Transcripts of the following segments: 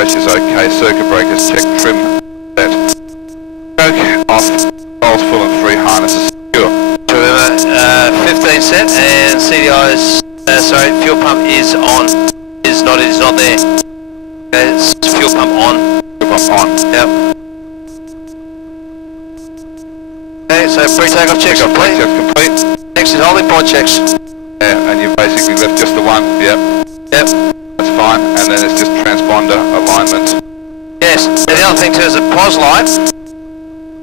pressure's okay, circuit breakers check, trim set. Choke off, rolls full and 3 harnesses secure. Remember, 15 set and CDI's, fuel pump is on. Is not there. It's fuel pump on. Fuel pump on. Yep. Okay, so pre-takeoff checks complete. Complete. Next is holding point checks. Yeah, and you've basically left just the one. Yep. Yep. That's fine. And then it's just transponder alignment. Yes. And the other thing too is the POS light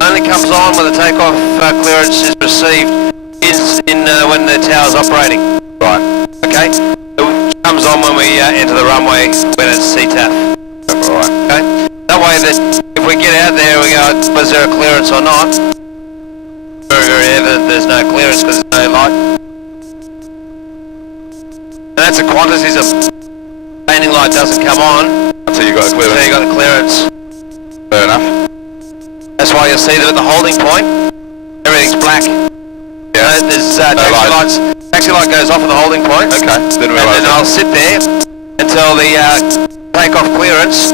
only comes on when the takeoff clearance is received when the tower's operating. Right. Okay. It comes on when we enter the runway when it's CTAF. Right. Okay. That way that if we get out there we go, was there a clearance or not? Very evident there's no clearance because there's no light. And that's a Qantasism. Landing light doesn't come on Until you got the clearance. until you got the clearance. Fair enough. That's why you'll see that at the holding point, everything's black. Yeah. There's taxi lights. Taxi light goes off at the holding point. Okay. Didn't And realise then I'll sit there until the takeoff clearance,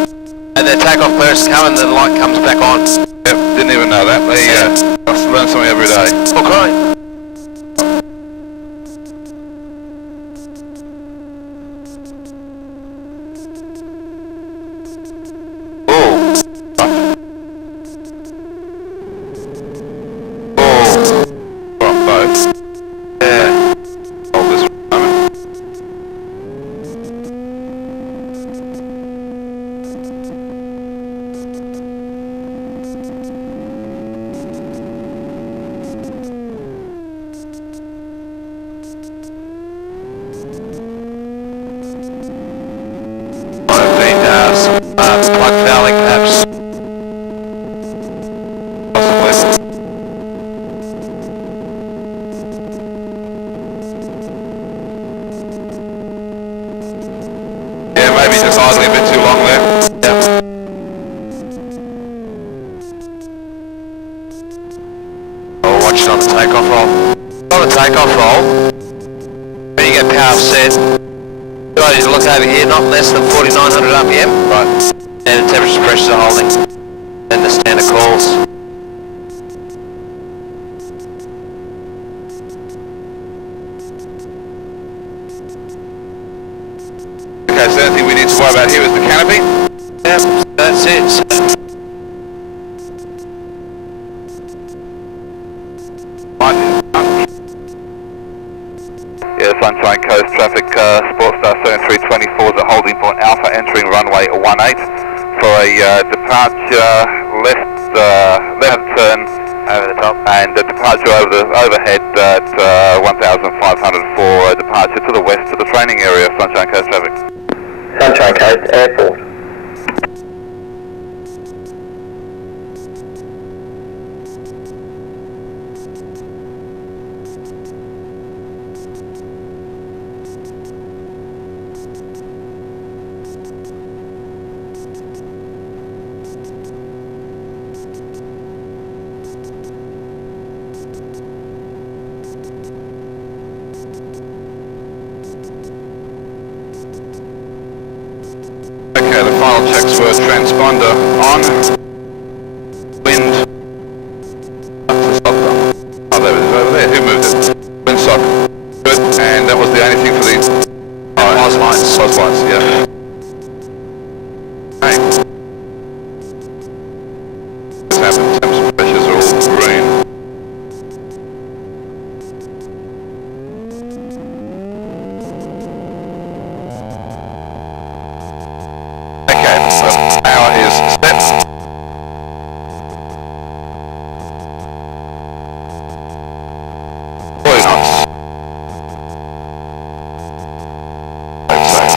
and the takeoff clearance comes and the light comes back on. Yep. Didn't even know that. They learn something every day. Okay. Plug fouling perhaps. Yeah, maybe just idling a bit too long there. Yep. I'll watch it on the takeoff roll. On the takeoff roll, when you get power set, good idea to look over here, not less than 4,900 RPM. Right. And the temperature pressures are holding. And the standard calls. Okay, so the only thing we need to worry about here is the canopy. Yep, that's it. Yeah, Sunshine Coast traffic, Sportstar 7324 is at holding point Alpha entering runway 18 for a departure left turn Over the top. and a departure overhead at 1500 for a departure to the west to the training area of Sunshine Coast traffic. Sunshine Coast Airport. Okay, the final checks were transponder on, wind, oh there it is over there, who moved it? Windsock, good, and that was the only thing for the POS lights, yeah. Okay. This happened, temps and pressures are all green. Okay, so power is set. 40 knots. Okay.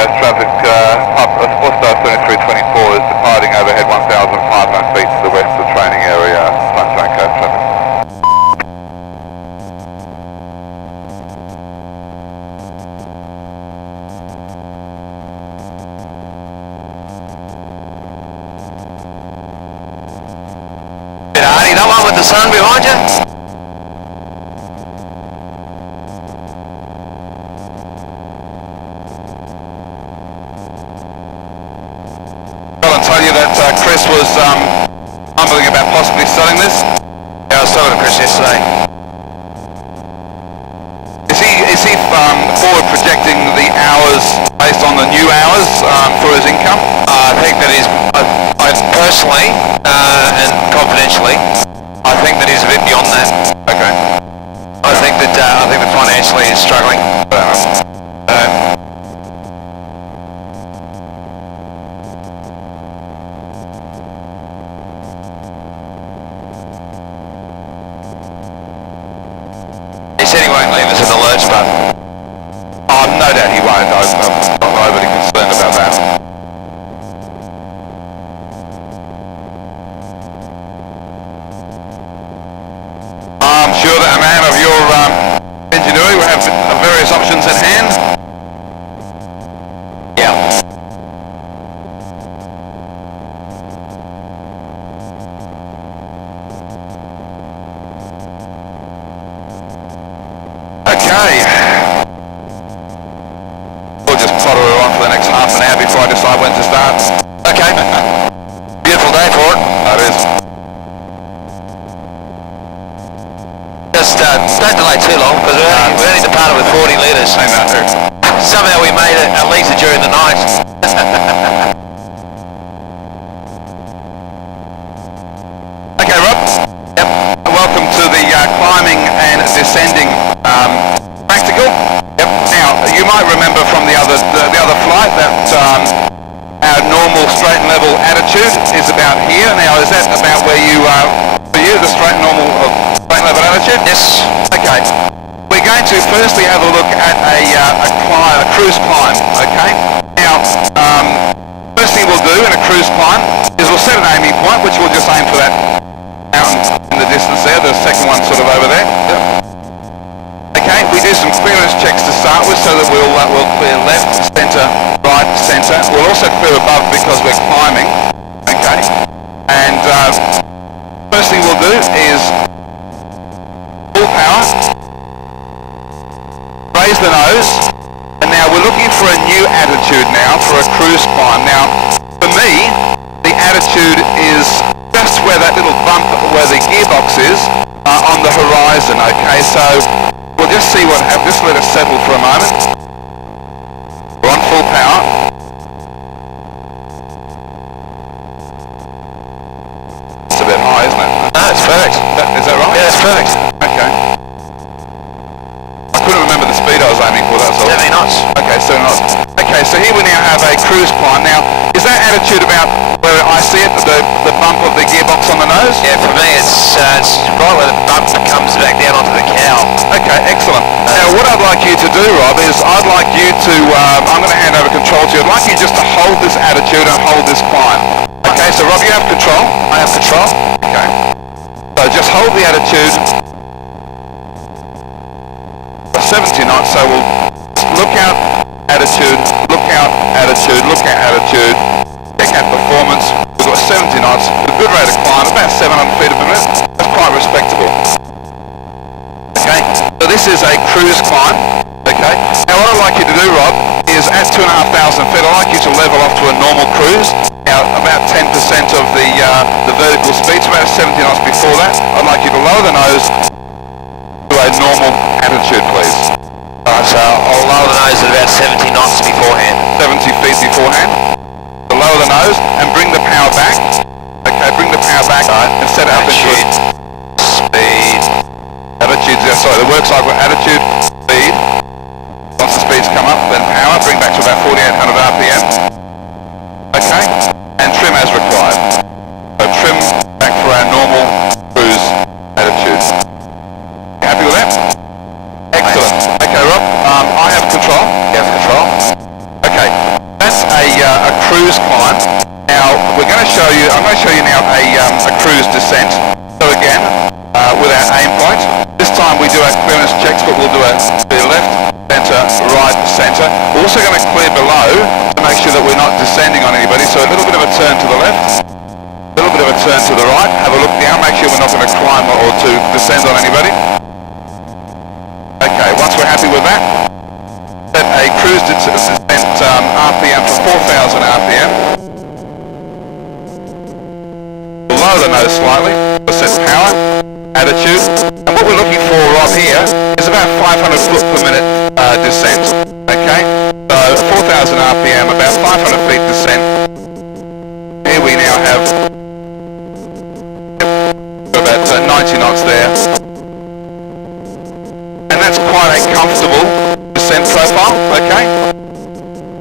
Coast traffic, Sportstar 7324 is departing overhead 1,500 feet to the west of the training area, Sunshine Coast traffic. Arnie, that one with the sun behind you? I'll tell you that Chris was mumbling about possibly selling this. Yeah, I was talking to Chris yesterday. Is he forward projecting the hours based on the new hours for his income? I think that he's, I personally, and confidentially, I think that he's a bit beyond that. Okay. I think that financially he's struggling. He said he won't leave us in the lurch, but No doubt he won't. I'm not overly concerned about that. I'm sure that a man of your ingenuity will have various options at hand. yeah. Okay. We'll just potter on for the next half an hour before I decide when to start. Okay. Beautiful day for it. That is. Just don't delay too long because we only departed with 40 litres. Somehow we made it at least during the night. Okay, Rob. Yep. Welcome to the climbing and descending practical. Yep. Now, you might remember from the other flight that our normal straight and level attitude is about here. Now, is that about where you for you the straight and normal straight and level attitude? Yes. Okay. We're going to firstly have a look at a cruise climb. Okay. Now, first thing we'll do in a cruise climb is we'll set an aiming point, which we'll just aim for that mountain in the distance there, the second one sort of over there. Yep. Okay, we do some clearance checks to start with so that we'll clear left, centre, right, centre. We'll also clear above because we're climbing. Okay, and first thing we'll do is full power, raise the nose, and now we're looking for a new attitude now for a cruise climb. Now, for me, the attitude is just where that little bump where the gearbox is on the horizon. Okay, so we'll just see what happens. Just let it settle for a moment. We're on full power. It's a bit high, isn't it? No, it's perfect. Is that right? Yeah, it's perfect. Okay. I couldn't remember the speed I was aiming for, that's all. 70 knots. Okay, 7 knots. Okay, so here we now have a cruise climb. Now, is that attitude about where I see it, the bump of the gearbox on the nose? Yeah, for me it's right where the bump comes back down onto the cow. Okay, excellent. Now, what I'd like you to do, Rob, is I'd like you to, I'm going to hand over control to you. I'd like you just to hold this attitude and hold this climb. Okay, so Rob, you have control. I have control. Okay. So just hold the attitude. 70 knots, so we'll look out, attitude, look out, attitude, look out, attitude. Check out performance. We've got 70 knots, a good rate of climb, about 700 feet a minute. That's quite respectable. Okay, so this is a cruise climb. Okay, now what I'd like you to do, Rob, is at 2,500 feet, I'd like you to level off to a normal cruise. Now, about 10% of the vertical speed, so about 70 knots before that. I'd like you to lower the nose to a normal attitude, please. Alright, so I'll lower the nose at about 70 knots beforehand. 70 feet beforehand. So lower the nose and bring the power back. Okay, bring the power back and set it up into Speed. attitude. Sorry, the work cycle attitude, speed. Once the speeds come up, then power. Bring back to about 4,800 RPM. Okay, and trim as required. So trim back for our normal cruise attitude. You happy with that? Excellent. Okay, Rob, I have control. You have control. Okay, Now, I'm going to show you now a cruise descent. So again, with our aim point, this time we do our clearance checks, but we'll do a clear left, centre, right, centre. We're also going to clear below to make sure that we're not descending on anybody. So a little bit of a turn to the left, a little bit of a turn to the right. Have a look down, make sure we're not going to climb or to descend on anybody. Okay, once we're happy with that, set a cruise descent RPM for 4,000 RPM. Lower the nose slightly, we'll set power, attitude, and what we're looking for right here is about 500 foot per minute descent. Okay, so 4,000 RPM, about 500 feet descent. Here we now have about 90 knots there, and that's quite a comfortable descent profile. Okay.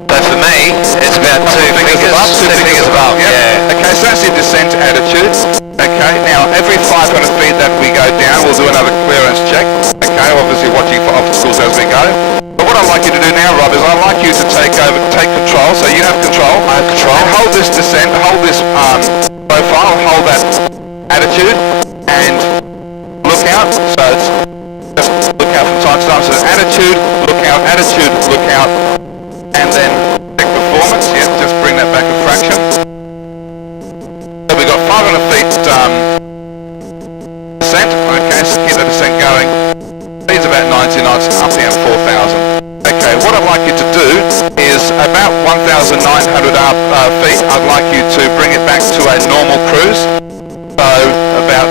So for me, it's about two fingers above. Yeah. Okay, so that's your descent attitude. Okay, now every 500 feet that we go down, we'll do another clearance check. Okay, obviously watching for obstacles as we go. But what I'd like you to do now, Rob, is I'd like you to take control. So you have control. I have control. And hold this descent, hold this profile, hold that attitude, and look out. So it's just look out from time to time. So attitude, look out, and then check performance. Yeah, just bring that back a fraction. So we've got 500 feet descent. Okay, so keep the descent going. Speed's about 90 knots, RPM 4,000. Okay, what I'd like you to do is about 1,900 feet, I'd like you to bring it back to a normal cruise. So about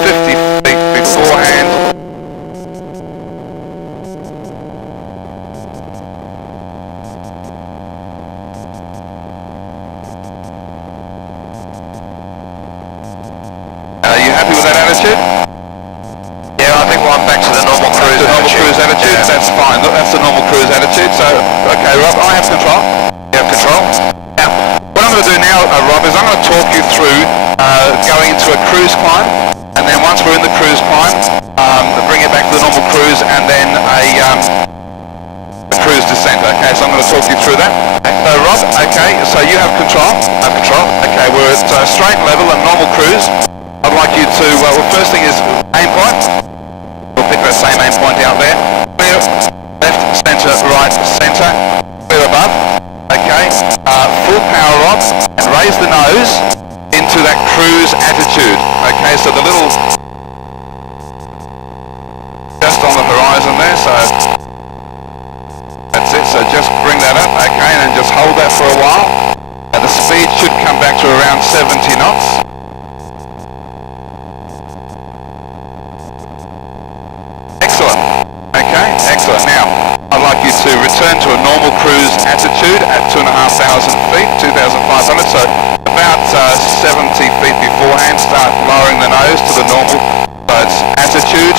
50 feet beforehand. Are you happy with that attitude? Yeah, I think we're back to the normal cruise The normal cruise attitude? Yeah. That's fine. Look, that's the normal cruise attitude. So, okay, Rob, I have control. You have control? Now, what I'm going to do now, Rob, is I'm going to talk you through going into a cruise climb, and then once we're in the cruise climb, bring it back to the normal cruise, and then a cruise descent. Okay, so I'm going to talk you through that. So, Rob, okay, so you have control. I have control. Okay, we're at straight level and normal cruise. I'd like you to, well, first thing is aim point. We'll pick that same aim point out there. Clear, left, centre, right, centre. Clear above. Okay, full power Rob, and raise the nose into that cruise attitude. Okay, so the little, just on the horizon there, so that's it. So just bring that up, okay, and then just hold that for a while. And the speed should come back to around 70 knots. Excellent. Okay, excellent. Now, I'd like you to return to a normal cruise attitude at 2,500 feet, 2,500, so about 70 feet beforehand, start lowering the nose to the normal. So it's attitude,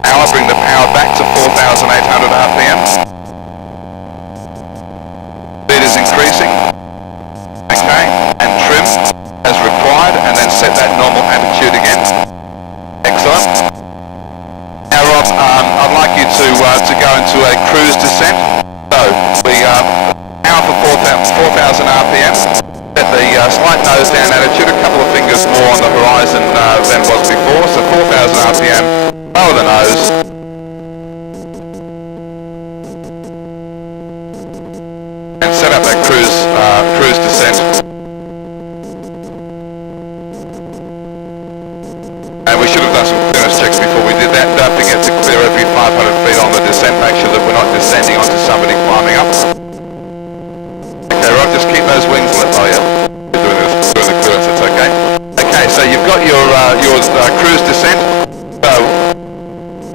power, bring the power back to 4,800 RPM. Speed is increasing. Okay, and trim as required, and then set that normal attitude again. Excellent. Now Rob, I'd like you to go into a cruise descent. So we power for 4,000 RPM. Set the slight nose down attitude, a couple of fingers more on the horizon than was before. So 4,000 RPM. Lower the nose. And set up that cruise descent. And we should have done some clearance checks before we did that. Don't forget to clear every 500 feet on the descent. Make sure that we're not descending onto somebody climbing up. Okay, Rob, just keep those wings lit. Oh yeah, you're doing the clearance, it's okay. Okay, so you've got your cruise descent. So,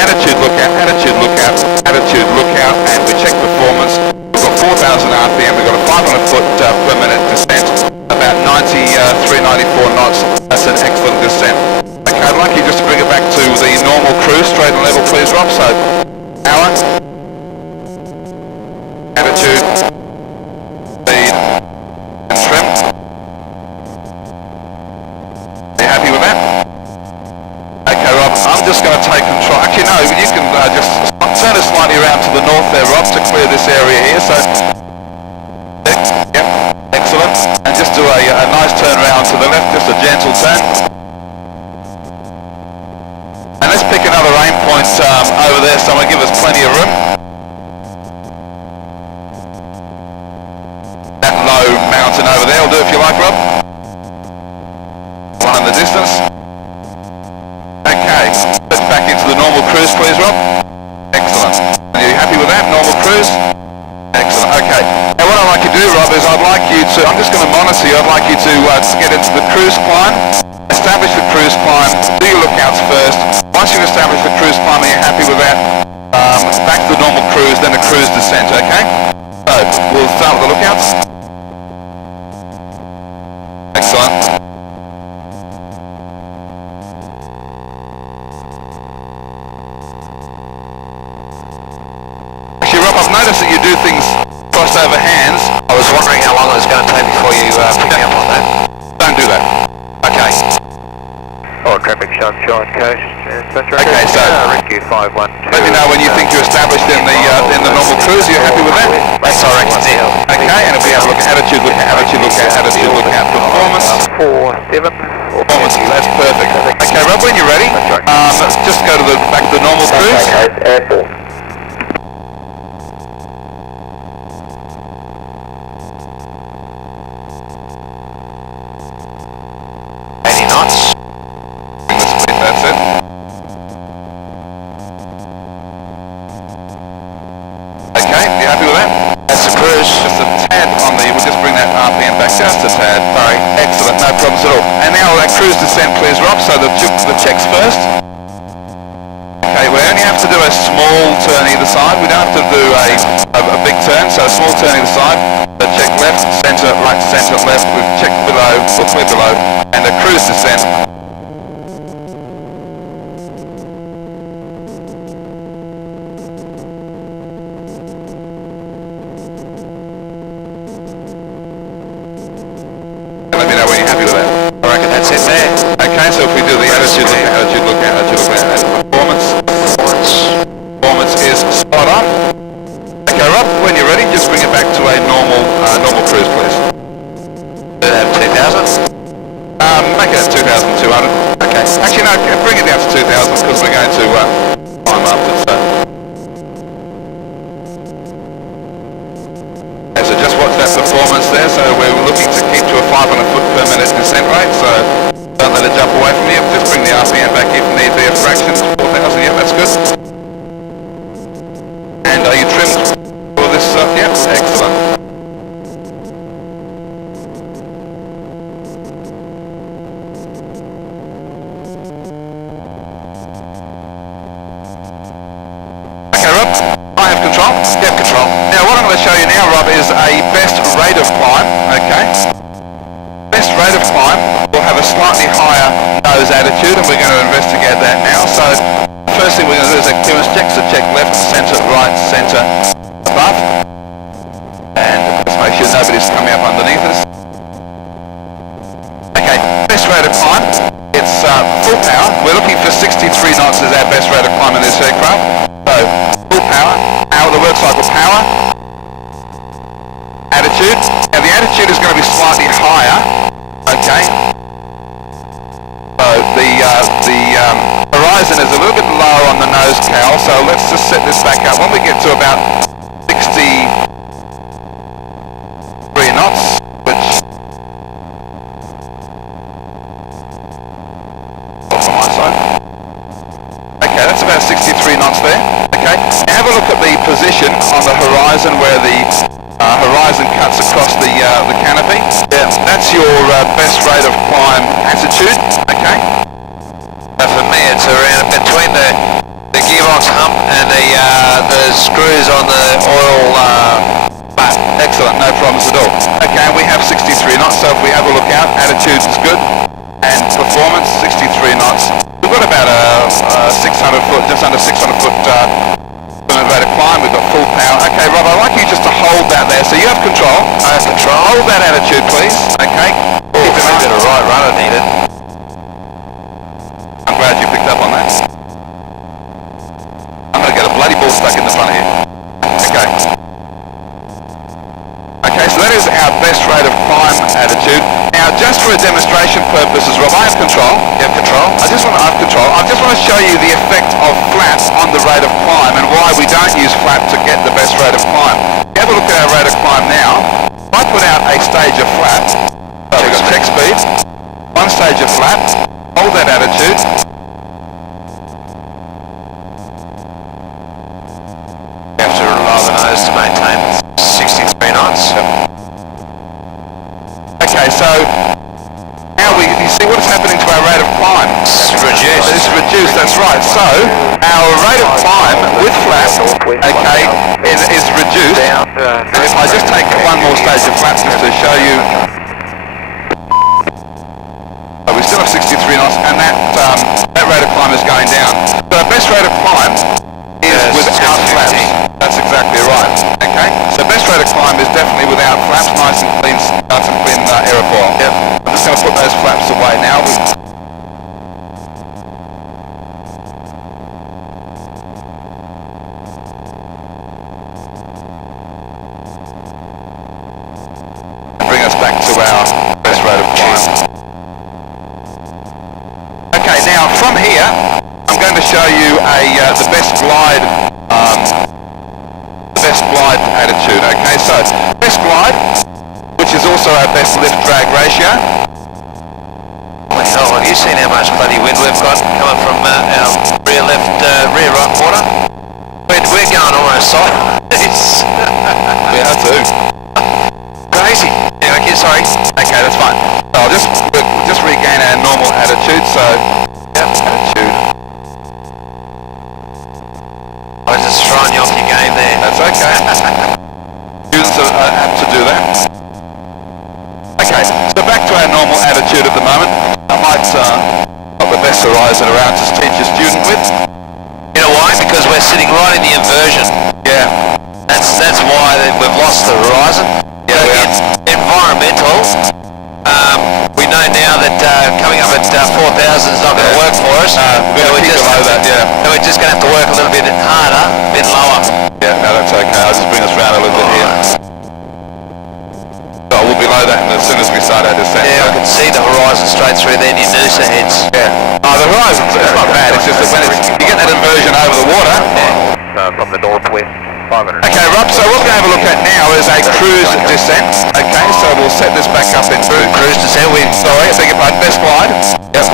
attitude, look out, attitude, look out, attitude, look out, and we check performance. We've got 4,000 RPM, we've got a 500 foot per minute descent, about 93, 94 knots. That's an excellent descent. Okay, I'd like you just to bring it back to the normal cruise, straight and level, please, Rob. So, power, attitude, speed, and trim. Are you happy with that? Okay, Rob, I'm just going to take control. Actually, no, you can just turn it slightly around to the north there, Rob, to clear this area here. So, yep, excellent. And just do a nice turn round to the left, just a gentle turn. And let's pick another aim point over there somewhere, give us plenty of room. That low mountain over there will do if you like, Rob. One in the distance. Okay, let's back into the normal cruise please, Rob. Excellent. Are you happy with that, normal cruise? Excellent, okay. Now what I'd like you to do, Rob, is I'd like you to, I'm just going to monitor you, I'd like you to get into the cruise climb, establish the cruise climb, do your lookouts first. Once you've established the cruise climb and you're happy with that, back to the normal cruise, then the cruise descent, okay? So, we'll start with the lookouts. Excellent. Actually, Rob, I've noticed that you do things cross over hands. I was wondering how long it was going to take before you picked me up on that. Don't do that. Okay. All traffic shown coast. Okay, so rescue 512. let me know when you think you're established in the normal cruise. Are you happy with that? That's our reckon deal. Okay, and if we have a look at attitude, look at attitude, look at attitude, look at performance. 47. Performance, that's perfect. Okay, Rob, when you're ready, let's just go to the back to the normal cruise. Sunshine Coast Airport. That's it. Okay, you happy with that? That's the cruise. Just a tad on the, we'll just bring that RPM back just a tad. Sorry. Excellent, no problems at all. And now that cruise descent please, Rob, so the checks first. Okay, we only have to do a small turn either side. We don't have to do a big turn, so a small turn either side. The check left, centre, right, centre, left. We've checked below, or clear below, and the cruise descent. Let me know when you're happy with that. I reckon that's it there. Okay, so if we do the attitude, look at attitude, look at attitude, look at performance. Performance is spot on. Okay, Rob, when you're ready, just bring it back to a normal cruise, please. Do that 2,000? Make it at 2,200. Okay. Actually, no, bring it down to 2,000 because we're going to climb up. Okay, so just watch that performance there. So we're looking to keep to a 500 foot per minute descent rate. So don't let it jump away from you. Just bring the RPM back if need be a fraction. 4,000. Yeah, that's good. And are you trimmed for this? Yeah, excellent. Okay, Rob, I have control. You have control. Now, what I'm going to show you now, Rob, is a best rate of climb. Okay. Best rate of climb will have a slightly higher nose attitude, and we're going to investigate that now. So, first thing we're going to do is a clearance check. So check left, centre, right, centre, above. And let's make sure nobody's coming up underneath us. Okay, best rate of climb. It's full power. We're looking for 63 knots as our best rate of climb in this aircraft. So, full power, the work cycle power, attitude. Now the attitude is going to be slightly higher, okay. So the horizon is a little bit lower on the nose cowl, so let's just set this back up. When we get to about 63 knots, which on my side. Okay, that's about 63 knots there. Okay, now have a look at the position on the horizon where the horizon cuts across the canopy. Yeah, that's your best rate of climb attitude. Okay. For me, it's around between the gearbox hump and the screws on the oil butt. Excellent, no problems at all. Okay, and we have 63 knots, so if we have a look out, attitude is good, and performance 63 knots. We've got about a 600 foot, just under 600 foot rate of climb. We've got full power. Okay, Rob, I'd like you just to hold that there. So you have control. I have control. Hold that attitude, please. Okay. Keep it a bit of right rudder needed. I'm glad you picked up on that. I'm going to get a bloody ball stuck in the front of here. Okay. Okay, so that is our best rate of climb attitude. Now, just for a demonstration purposes, Rob, I have control. You have control? I just want to show you the effect of flaps on the rate of climb and why we don't use flap to get the best rate of climb. If you have a look at our rate of climb now, if I put out a stage of flap, so we've got check speed, one stage of flap, hold that attitude, You have to lower the nose to maintain 63 knots. okay, so now you see what's happening to our rate of climb. It's reduced. It's reduced, that's right. So our rate of climb with flap, okay, is reduced. And if I just take one more stage of flap just to show you, so we still have 63 knots, and that rate of climb is going down. So our best rate of climb is without flaps. That's exactly right. Okay, so best rate of climb is definitely without flaps, nice and clean aerofoil. Yep. I'm just going to put those flaps away now. Bring us back to our best rate of climb. Okay, now from here, I'm going to show you the best glide attitude. Okay, so best glide, which is also our best lift drag ratio. Oh hell, have you seen how much bloody wind we've got coming from our rear right quarter? We're going almost sideways. We have to. Crazy. Yeah, okay, sorry. Okay, that's fine. So I'll just regain our normal attitude. So, yep, attitude. I was just throwing you off your game there. That's okay. Students are apt to do that. Okay, so back to our normal attitude at the moment. I might not the best horizon around to teach a student with. You know why? Because we're sitting right in the inversion. Yeah. That's why we've lost the horizon. Yeah, we are. Environmental. We know now that coming up at 4,000 is not going to work for us. We're just below that, yeah. So we're just going to have to work a little bit harder, a bit lower. Yeah, no, that's okay. I'll just bring us round a little bit here. So we'll below that as soon as we start our descent. Yeah, I can see the horizon straight through there, your Noosa heads. Yeah. Oh, the horizon's it's not bad. It's just that when you get that inversion over the water. From the northwest, 500. Okay, Rob, so what we're going to have a look at now is a cruise descent. Okay, so we'll set this back up in Cruise descent, sorry, I beg your pardon, best glide. Yep.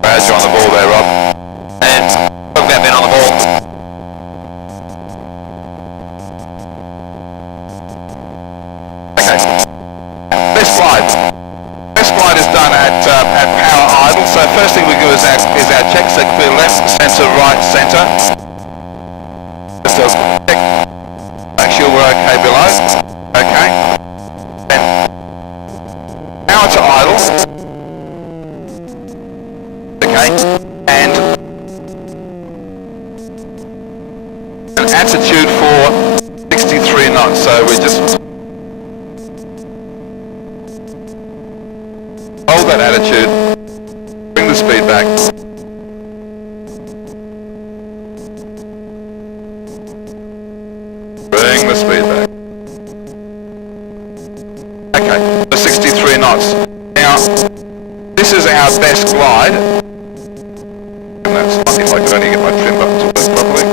Glad you're on the ball there, Rob. and talk about being on the ball. Okay. Best glide. Best glide is done at power idle. So first thing we do is our check. So clear left, centre, right, centre. Just a check. Make sure we're okay below. Okay. Then power to idle. Okay. And an attitude for 63 knots. So we just hold that attitude, bring the speed back. Bring the speed back. Okay, so 63 knots. Now, this is our best glide. And that's funny if I could only get my trim button to work properly.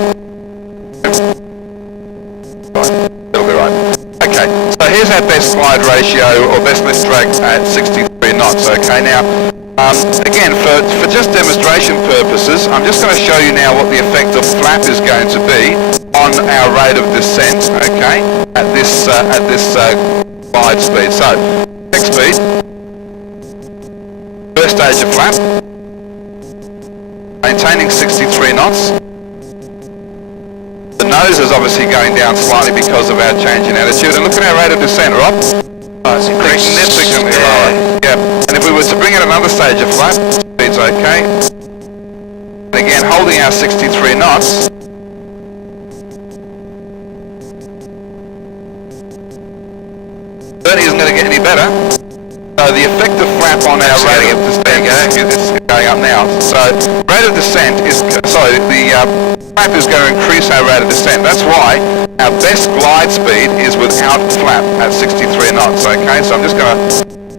Right, it'll be right. Okay, so here's our best glide ratio, or best lift drag at 63 knots. Okay, now, again, for just demonstration purposes, I'm just going to show you now what the effect of flap is going to be on our rate of descent, okay, at this glide speed. So, check speed, first stage of flap, maintaining 63 knots. The nose is obviously going down slightly because of our change in attitude. And look at our rate of descent, Rob. Oh, it's significantly lower. Yeah. And if we were to bring in another stage of flap, speed's okay. And again, holding our 63 knots. Certainly isn't going to get any better. So the effect of flap on our rate of descent is going up now. So rate of descent is, sorry, the flap is going to increase our rate of descent. That's why our best glide speed is without flap at 63 knots. Okay, so I'm just going to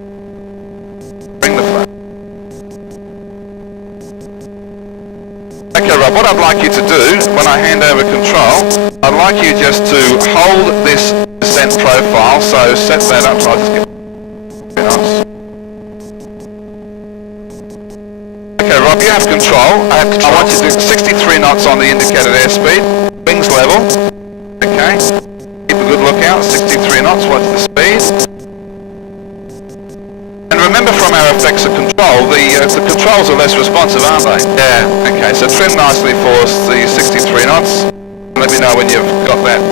Okay, Rob, what I'd like you to do when I hand over control, I'd like you just to hold this descent profile, so set that up, so I'll just get very nice. Okay, Rob, you have control. I want you to do 63 knots on the indicated airspeed, wings level, okay, keep a good lookout, 63 knots, watch the speed. And remember from our effects of control, the controls are less responsive, aren't they? Yeah. Okay, so trim nicely for the 63 knots. Let me know when you've got that.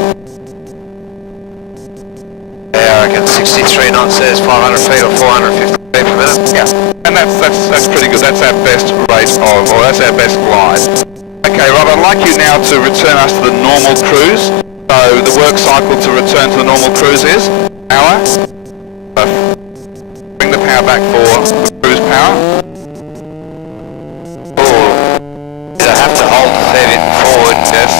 Yeah, I reckon 63 knots says 500 feet or 450 feet per minute. Yeah, and that's pretty good. That's our best rate of, or that's our best glide. Okay, Rob, I'd like you now to return us to the normal cruise. So the work cycle to return to the normal cruise is hour. Bring the power back for the cruise power. Did I have to hold a fair bit forward? Yes.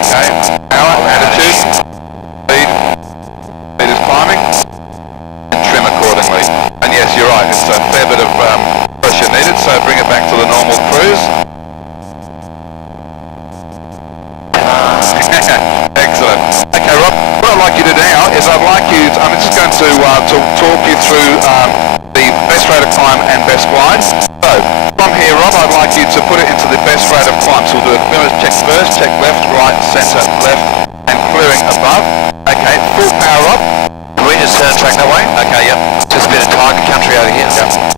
Okay. Power, attitude, speed. Speed is climbing. And trim accordingly. And yes, you're right. It's a fair bit of pressure needed, so bring it back to the normal cruise. Excellent. Okay, Rob, what I'd like you to do now is I'm just going to talk you through the best rate of climb and best glide. So, from here, Rob, I'd like you to put it into the best rate of climb. So we'll do a clearance check first, check left, right, centre, left, and clearing above. Okay, full power, Rob. Can we just turn track that way? Okay, yep. Just a bit of tiger country over here. Yep.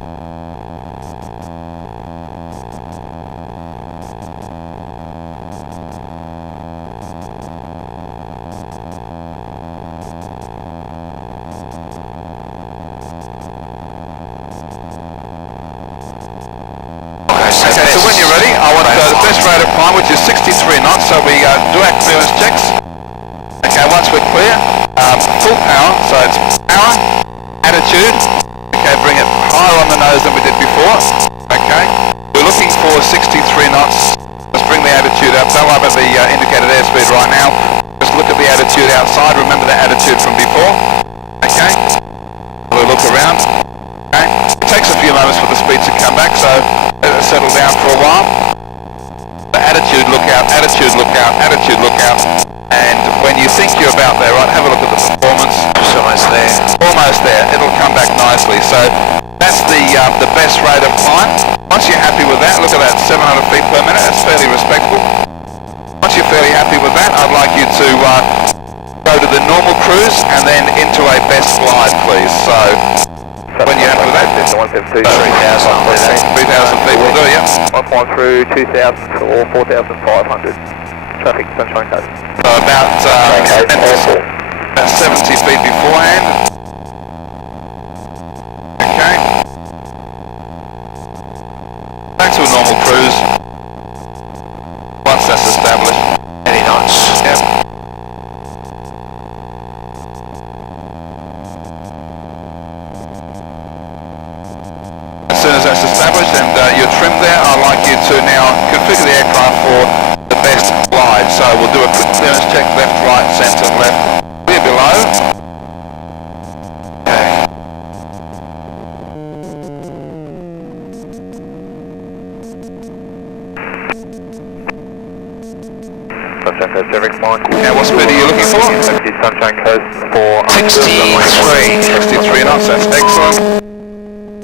Okay, so when you're ready, I want to go to the best rate of climb, which is 63 knots, so we do our clearance checks. Okay, once we're clear, full power, so it's power, attitude, okay, bring it higher on the nose than we did before, okay. We're looking for 63 knots, let's bring the attitude up, don't worry about the indicated airspeed right now, just look at the attitude outside, remember the attitude from before, okay. We'll look around, okay. It takes a few moments for the speed to come back, so settle down for a while. The attitude, look out, attitude, look out, attitude, look out. And when you think you're about there, right, have a look at the performance. Just almost there. Almost there. It'll come back nicely. So that's the best rate of climb. Once you're happy with that, look at that, 700 feet per minute. That's fairly respectable. Once you're fairly happy with that, I'd like you to go to the normal cruise and then into a best glide, please. So when you're happy with that, 172, 3,000 feet will do, yeah. One climb through 2,000 or 4,500. Traffic, Sunshine Coast. So about 70 feet beforehand. Okay. Back to a normal cruise. Once that's established. 80 knots. Yep. As soon as that's established and you're trimmed there, I'd like you to now configure the aircraft for the best glide. So we'll do a quick clearance check, left, right, centre, left, clear below. Okay. Sunshine Coast, Eric, Mike. Now what speed are you looking for? Sunshine Coast for 63. 63 knots, that's excellent.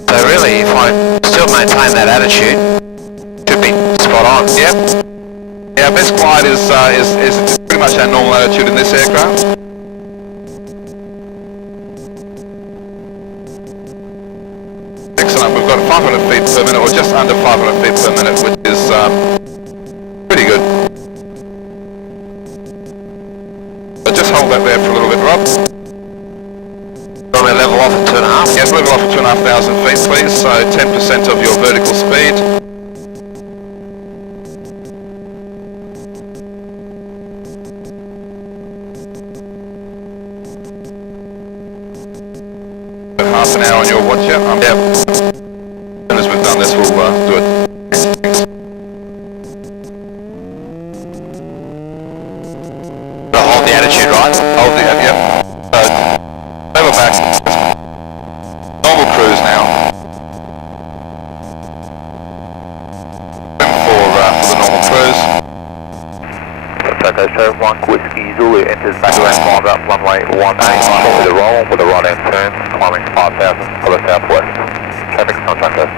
So really, if I still maintain that attitude, should be spot on. Yep. Yeah, best glide is pretty much our normal attitude in this aircraft. Excellent. We've got 500 feet per minute, or just under 500 feet per minute, which is pretty good. So just hold that there for a little bit, Rob. Want me to level off at 2.5? Yes, level off at 2,500 feet, please. So 10% of your vertical speed. Half an hour on your watch, yeah? Yep. As soon as we've done this, we'll do it. Gotta hold the attitude right. Hold the, yep. So, level back. Normal cruise now. For the normal cruise. Echo Show 1 Whiskey Zulu enters back around climb up runway 18 with a roll with a right hand turn, climbing 5,000 for the southwest. Traffic Sunshine Coast.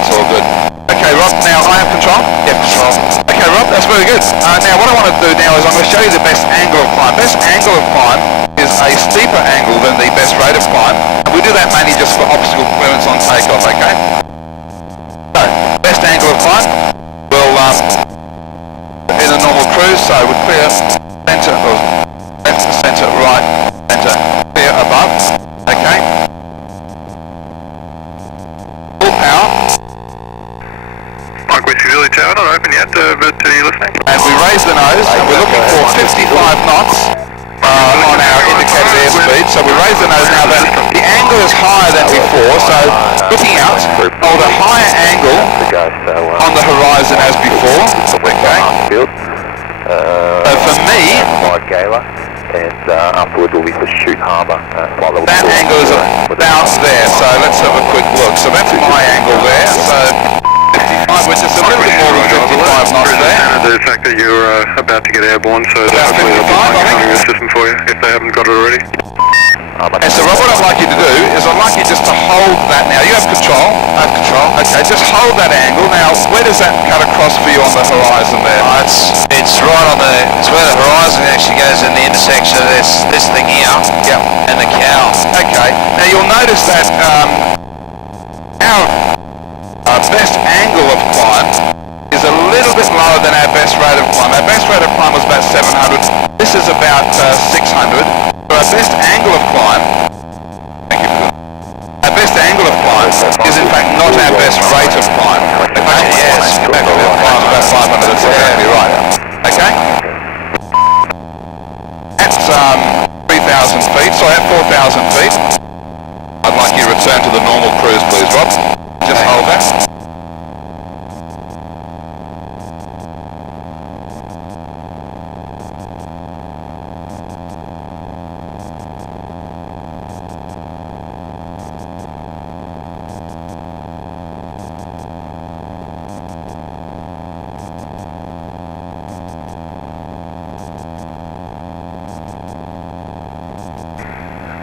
That's all good. Okay, Rob, now I have control? Yeah, control. Okay, Rob, that's very good. Now what I want to do now is I'm going to show you the best angle of climb. Best angle of climb is a steeper angle than the best rate of climb. We do that mainly just for obstacle clearance on takeoff, okay? So, best angle of climb, we'll, in a normal cruise, so we clear centre, or left, centre, right, centre, clear above, okay? Full power. Mike Whiskey Zulu Tower, not open yet, but are you listening? And we raise the nose, and we're looking for 55 knots on our indicated airspeed. So we raise the nose now. The angle is higher than before, so looking out, hold a higher angle on the horizon as before. Okay. So for me, and afterwards will be for Chute Harbour. that angle is about there. So let's have a quick look. So that's my angle there. So 55, which is a little bit more than 55 knots there. The fact that you're about to get airborne, so About hopefully they'll 55, be I think. coming the system for you if they haven't got it already. Okay, so Rob, what I'd like you to do is I'd like you just to hold that now. You have control. I have control. Okay, just hold that angle. Now, where does that cut across for you on the horizon there? It's right on the, it's where the horizon actually goes in the intersection of this thing here. Yep. And the cow. Okay, now you'll notice that our best angle of climb is a little bit lower than our best rate of climb. Our best rate of climb was about 700. This is about 600. So our best angle of climb, thank you. Our best angle of climb is in fact not our best rate of climb. Okay, yes, about 500, that's exactly right. Okay? At 3,000 feet, sorry, at 4,000 feet, I'd like you to return to the normal cruise, please, Rob. Just hold that.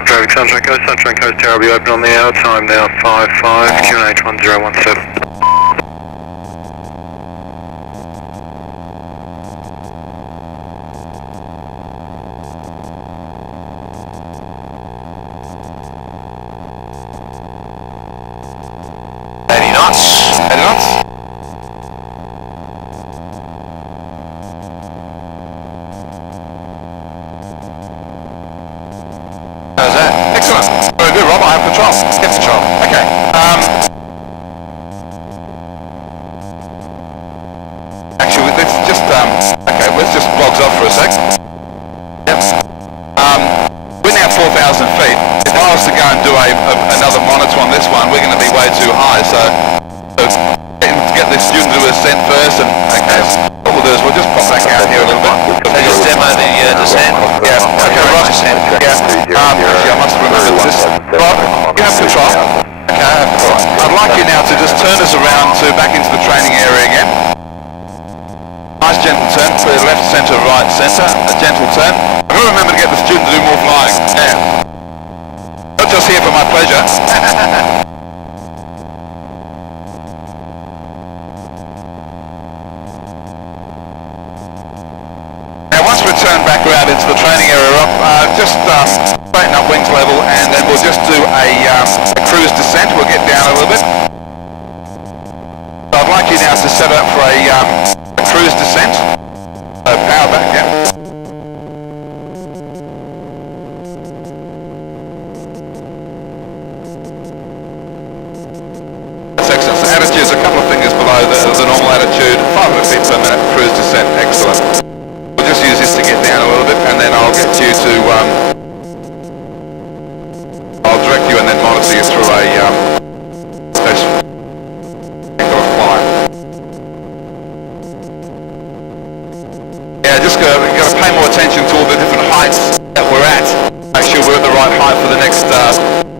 Traffic Sunshine Coast Tower will be open on the hour, time now 55, QNH 1017. How's that? Excellent. Very good, Rob. I have control. Get control. Okay. Actually, let's just okay. Let's just bogs off for a sec. Yep. We're now 4,000 feet. If I was to go and do another monitor on this one, we're going to be way too high. So get the student to ascent first, and okay. What we'll do is we'll just pop back out here a little bit. So just demo the descent. Yeah. Okay, Rob. Yeah. Actually, I must remember this. Rob, you have control. Okay, I have control. I'd like you now to just turn us around to back into the training area again. Nice gentle turn, clear left, centre, right, centre. A gentle turn. I've got to remember to get the student to do more flying. Yeah. Not just here for my pleasure. Turn back around into the training area, Rob. Just straighten up wings level, and then we'll just do a cruise descent. We'll get down a little bit. So I'd like you now to set up for a cruise descent. So power back, yeah. That's excellent. So attitude is a couple of fingers below the normal attitude. 500 feet per minute cruise descent. Excellent. Just use this to get down a little bit, and then I'll get you to, I'll direct you and then monitor you through a angle of climb. Yeah, just got to pay more attention to all the different heights that we're at. Make sure we're at the right height for the next,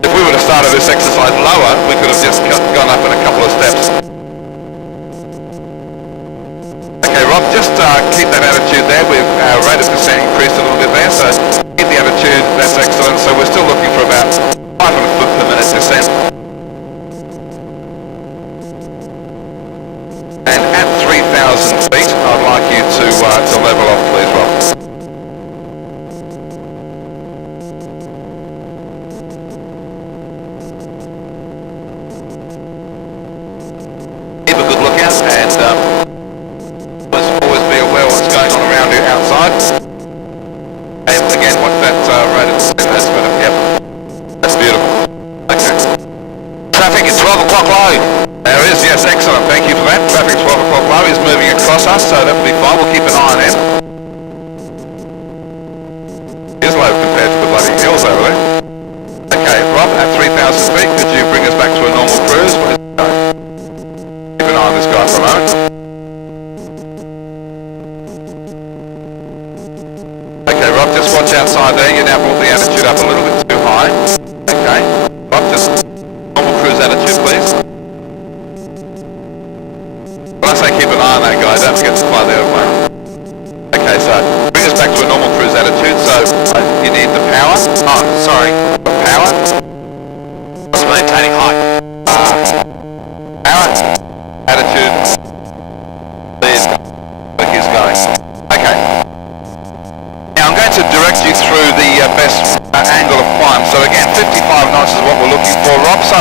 if we would have started this exercise lower, we could have just gone up in a couple of steps. Okay, Rob, just just keep that attitude there. We've rate of descent increased a little bit there, so keep the attitude, that's excellent. So we're still looking for about 500 foot per minute descent. And at 3,000 feet, I'd like you to level off, please, Rob. Keep a good look out and always be aware of what's going on around you outside. And again, watch that rate of descent, that's better. Yep, that's beautiful. Okay. Traffic at 12 o'clock low. There is, yes, excellent. Thank you for that. Traffic 12 o'clock low is moving across us, so that'll be fine. We'll keep an eye on him. It is low compared to the bloody hills over there. Okay, Rob, at 3,000 feet, could you bring us back to a normal cruise? Keep an eye on this guy for a moment. Okay, Rob, just watch outside there. You now brought the attitude up a little bit too high. Okay, Rob, just normal cruise attitude, please. When I say keep an eye on that guy, don't forget to fly the airplane. Okay, so bring us back to a normal cruise attitude. So you need the power. Oh, sorry, the power. It's maintaining height. Power, attitude, lead, where he's going. Okay. Now I'm going to direct you through the best angle of climb. So again, 55 knots is what we're looking for, Rob. So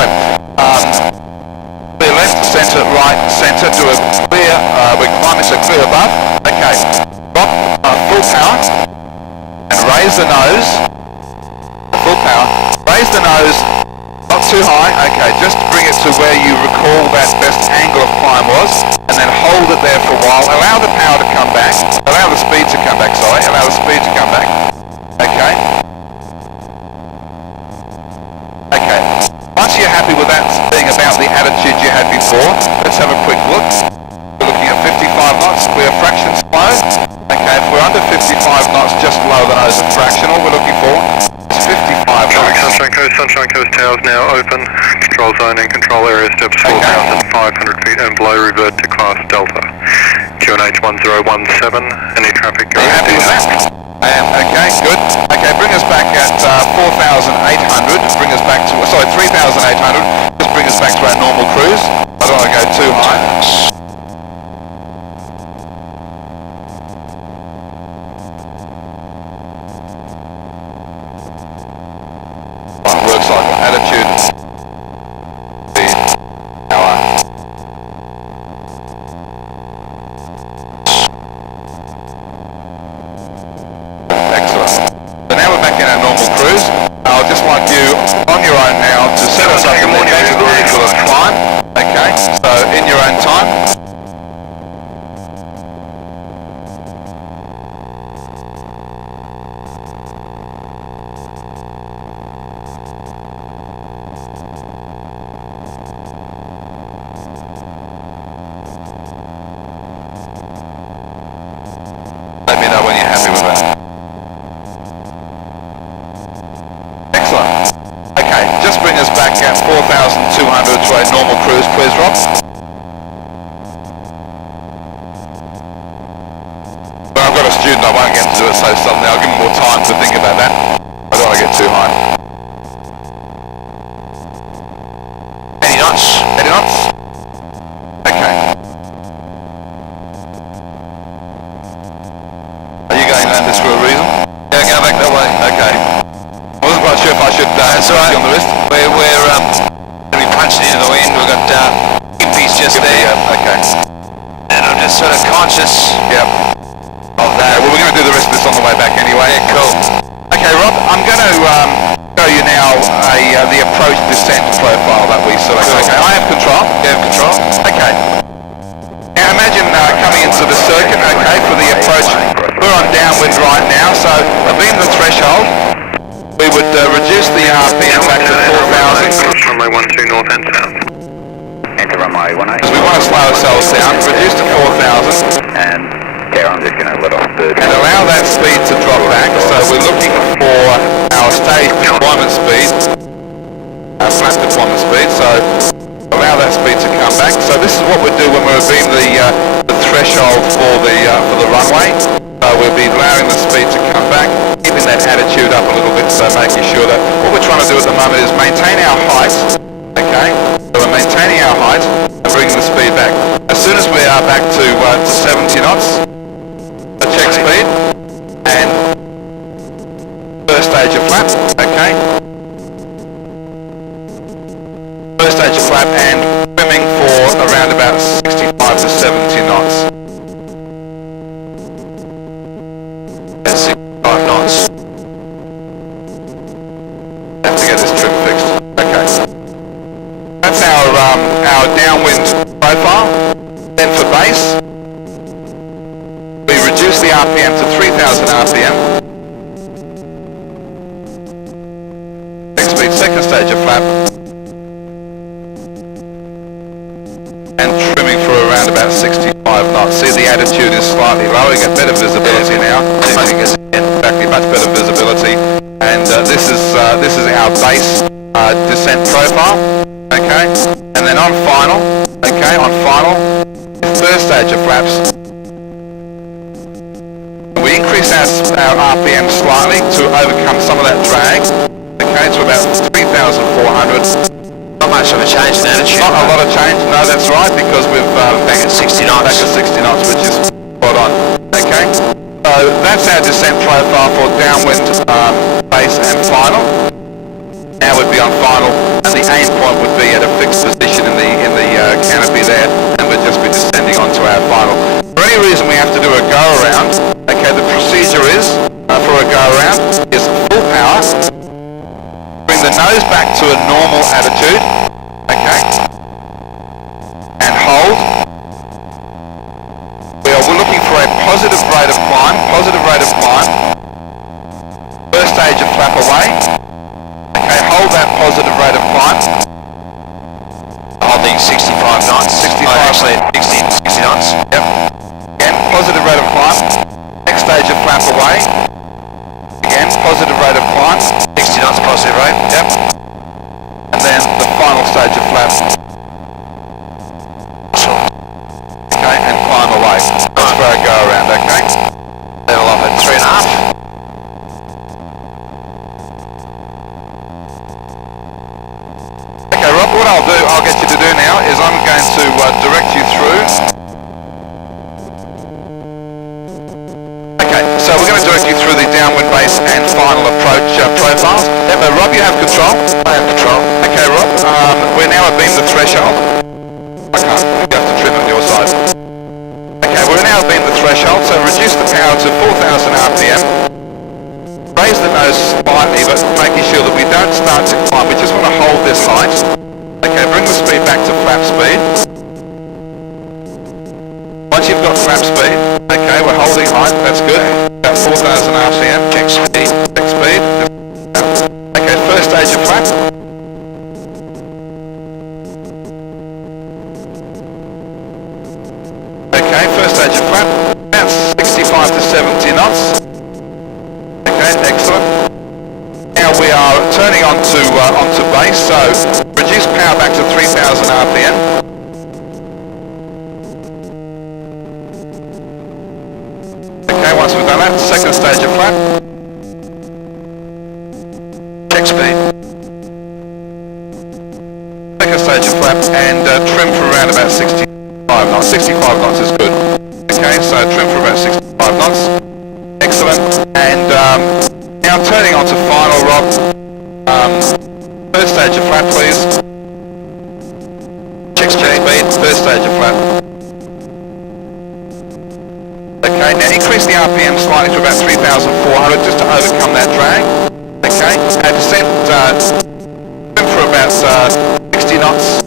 clear left, centre, right, centre, do a clear, we're climbing so clear above. Okay, Rob, full power, and raise the nose, full power, raise the nose, not too high, okay, just bring it to where you recall that best angle of climb was, and then hold it there for a while, allow the power to come back, allow the speed to come back, sorry, allow the speed to come back, okay. Okay, once you're happy with that being about the attitude you had before, let's have a quick look. We're looking at 55 knots, we're fractions slow. Okay, if we're under 55 knots, just below the nose of fraction, all we're looking for is 55 knots. Sunshine Coast towers now open. Control zone and control area steps 4,500 feet and below revert to class Delta. QNH 1017, any traffic Are you happy with that? I am, okay, good. Okay, bring us back at 4,800, bring us back to, sorry, 3,800, just bring us back to our normal cruise. I don't want to go too high. Work cycle, attitude, speed, power. Excellent. So now we're back in our normal cruise. I'd just like you, on your own now, to set us up in the next angle of climb. Okay, so in your own time. Let me know when you're happy with that. Excellent. Okay, just bring us back at 4,200 to a normal cruise, please, Rob. When I've got a student, I won't get to do it so suddenly. I'll give him more time to think about that. I don't want to get too high. 80 knots? 80 knots? Okay. Are you going around this for a reason? Yeah, go back that way. Okay. I wasn't quite sure if I should That's all right. on the wrist. We're going to be punched into the wind. We've got Impy's just there. Yeah, okay. And I'm just sort of conscious Yep. of that. Well, we're going to do the rest of this on the way back anyway. Yeah, cool. Okay, Rob, I'm going to show you now the approach descent profile that we select. Okay, I have control. You have control. Okay. Now imagine coming into the circuit, okay, for the approach. We're on downwind right now, so being the threshold, we would reduce the RPM back to 4,000. Runway 12 north and south. Enter runway 18. Because we want to slow ourselves down, reduce to 4,000. And there, I'm just going to let off the... And allow that speed to drop back, so we're looking for our stage deployment speed, our flat deployment speed, so allow that speed to come back. So this is what we do when we're being the threshold for the runway. So we'll be allowing the speed to come back, keeping that attitude up a little bit, so making sure that what we're trying to do at the moment is maintain our height, okay? So we're maintaining our height and bringing the speed back. As soon as we are back to 70 knots, the check speed, and first stage of flap, okay? First stage of flap and swimming for around about 65 to 70 knots. 65 knots. Have to get this trim fixed. Okay. That's our downwind profile. Then for base, we reduce the RPM to 3,000 RPM. Next speed, second stage of flap. And trimming for around about 65 knots. See, the attitude is slightly lower. You get better visibility now. Exactly, much better visibility. And this is our base descent profile. Okay, and then on final, third stage of flaps, we increase our RPM slightly to overcome some of that drag. Okay, to about 3,400. Not much of a change in attitude. Not a lot of change, no, that's right, because we've back at 60 knots. Back at 60 knots, which is spot on. Okay, so that's our descent profile for downwind, base and final. Now we'd be on final, and the aim point would be at a fixed position in the canopy there, and we'd just be descending onto our final. For any reason we have to do a go around, okay, the procedure is for a go around is full power. Bring the nose back to a normal attitude, okay, and hold. We're looking for a positive rate of climb, first stage of flap away, okay, hold that positive rate of climb. Holding 65 knots. 65. Actually, 60 knots. Yep. Again, positive rate of climb, next stage of flap away, again, positive rate of climb, 60 knots positive rate. yep, and then the final stage of flap, okay, and climb away. That's for our go around, okay? Level off at 3.5. Okay, Rob, what I'll get you to do now is I'm going to direct you through. Okay, so we're going to direct you through the downwind base and final approach profiles. Rob, you have control? I have control. Okay, Rob, we're now at beam the threshold. I can't, you have to trim on your side. Okay, we're now at beam the threshold, so reduce the power to 4,000 RPM. Raise the nose slightly, but making sure that we don't start to climb. We just want to hold this height. Okay, bring the speed back to flap speed. Once you've got flap speed, okay, we're holding height, that's good. About 4,000 RPM, check speed. Okay, first stage of flap. Okay, first stage of flap, about 65 to 70 knots. Okay, excellent. Now we are turning onto base, so reduce power back to 3,000 RPM. Okay, once we've done that, second stage of flap. Check speed. Second stage of flap and trim for around about 65 knots. 65 knots is good. Okay, so trim for about 65 knots. Excellent. And now turning on to final, Rob. Third stage of flap, please. Check speed. Third stage of flap. Okay, now increase the RPM slightly to about 3,400 just to overcome that drag. Okay, our descent trim for about 60 knots.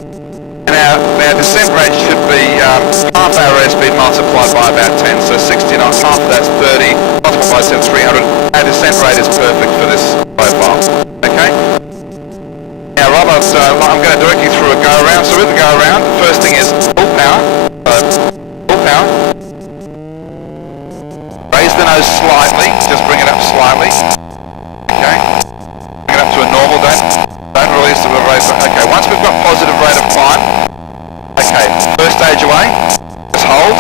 And our descent rate should be half our airspeed multiplied by about 10, so 60 knots, half of that's 30, multiplied by 10, 300. Our descent rate is perfect for this profile, okay? Now Rob, I'm going to direct you through a go-around. So with the go-around, the first thing is full power, full power. Raise the nose slightly, just bring it up slightly, okay? Bring it up to a normal, don't release the rate. Okay, once we've got positive rate of climb, okay, first stage away, just hold,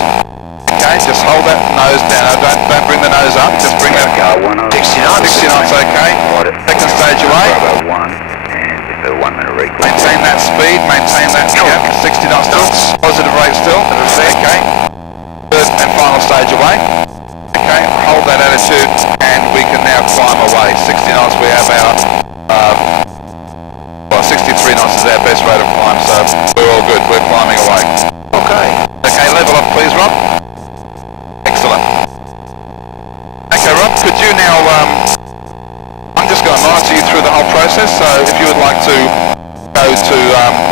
Okay, just hold that nose down. Don't bring the nose up. Just bring that. 60 knots. 60 knots, okay. Second stage away. Bravo 1 and just a 1 minute recall. Maintain that speed. Maintain that. Yeah, 60 knots still. Positive rate still. Okay. Third and final stage away. Okay, hold that attitude, and we can now climb away. 60 knots. We have our 63 knots is our best rate of climb, so we're all good. We're climbing away. Okay. Okay, level off, please, Rob. Excellent. Okay, Rob, could you now, I'm just going to monitor you through the whole process, so if you would like to go to,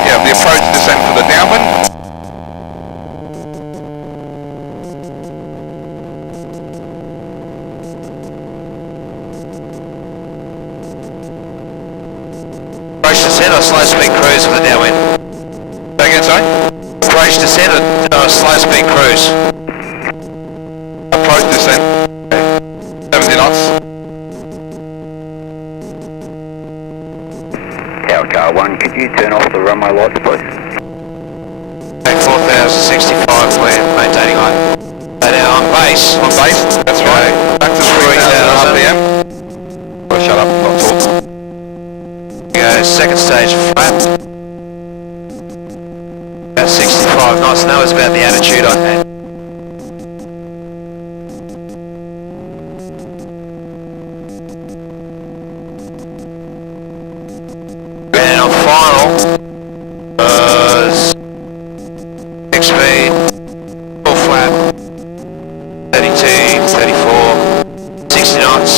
the approach descent for the downwind. Approach descent or slow speed cruise for the downwind? Say again, sorry? Approach descent or slow speed cruise? Approach descent. 70 knots. Tower car 1, could you turn off the runway lights, please? Back 4065, we're maintaining height. So now on base. On base, that's right. Back to 3,000 RPM. Oh, shut up, not talk. Go second stage flat. About 65 knots, and that was about the attitude I had. And on final was 6 speed, full flat, 32, 34, 60 knots.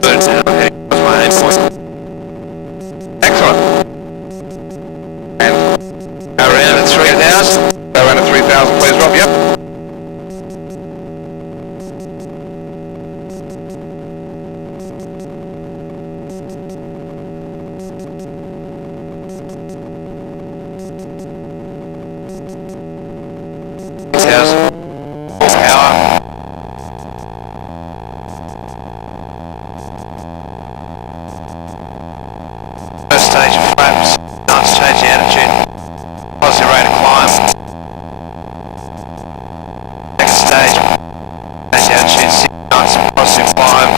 Good, now I'm heading towards my aim point. Excellent. And Around at 3,000. go around to 3,000, please, Rob. Yep. Full power. First stage of flaps, starts to change the attitude. Positive rate of climb. Next stage, change the attitude, 6 knots, positive climb.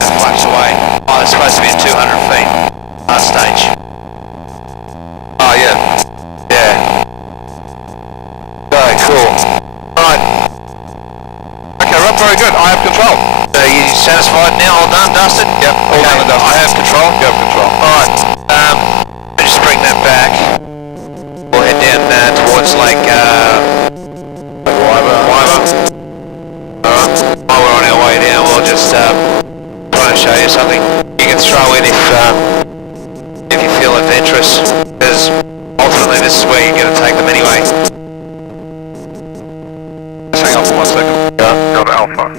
And flaps away. Oh, it's supposed to be at 200 feet. Last stage. Oh, yeah. Yeah. Okay, cool. Alright, Okay, Rob, very good. I have control. are you satisfied now? All done, dusted? Yep, all done and dusted. I have control. You have control. Alright, let me just bring that back. We'll head down towards Lake Wyver. Alright, while we're on our way down, we'll just try and show you something you can throw in if you feel adventurous, because ultimately this is where you're going to take them anyway. Just hang on for 1 second. Go to Alpha.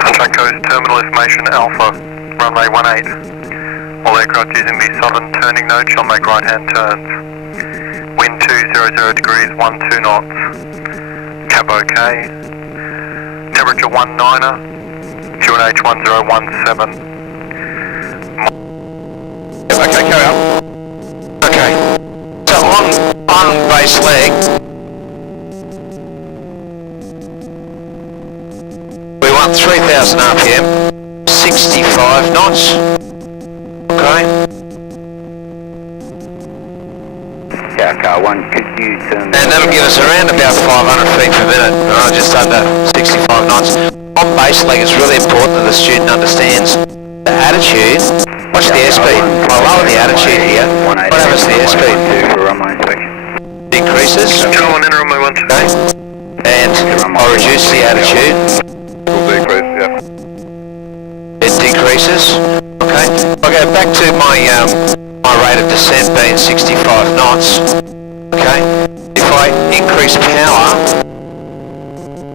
Sunshine Terminal Information Alpha, runway 18. All aircraft using the southern turning node shall make right-hand turns. Wind 200 degrees, 12 knots. Cab OK. Temperature 19er. QNH 1017. Okay, carry on. Okay, so on base leg, we want 3,000 RPM, 65 knots, okay, Tower car 1, could you turn... and that'll give us around about 500 feet per minute, just under 65 knots. On base leg, it's really important that the student understands the attitude. Watch the airspeed. I lower the attitude here. What happens to the airspeed? For runway inspection. Decreases. Gentlemen, in runway 12. Okay. And I reduce the attitude. Will decrease, yeah. It decreases. Okay. I'll go back to my my rate of descent being 65 knots. Okay. If I increase power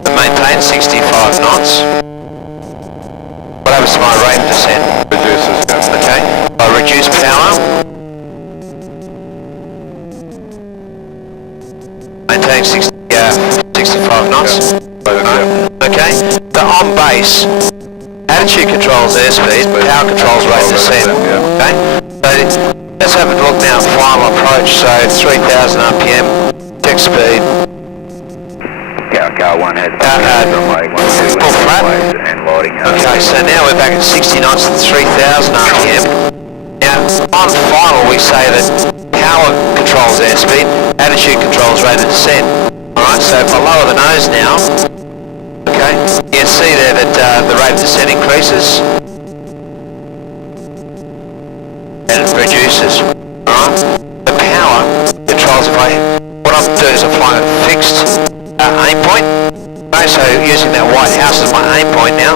and maintain 65 knots, what happens to my rate of descent? Reduces, yeah. Okay. I reduce power. Maintain 65 knots. Yeah. Okay. So on base, attitude controls airspeed, power controls rate of descent. Okay? So let's have a look now at final approach. So 3,000 RPM, check speed. Car 1 has runway 12 full flat. and loading. Okay, so now we're back at 60 knots at 3,000 RPM. Now, on final we say that power controls airspeed, attitude controls rate of descent. Alright, so if I lower the nose now, okay, you can see there that the rate of descent increases and it reduces. Alright, the power controls, what I'm doing is I'm flying a fixed aim point. Okay, so using that white house as my aim point now,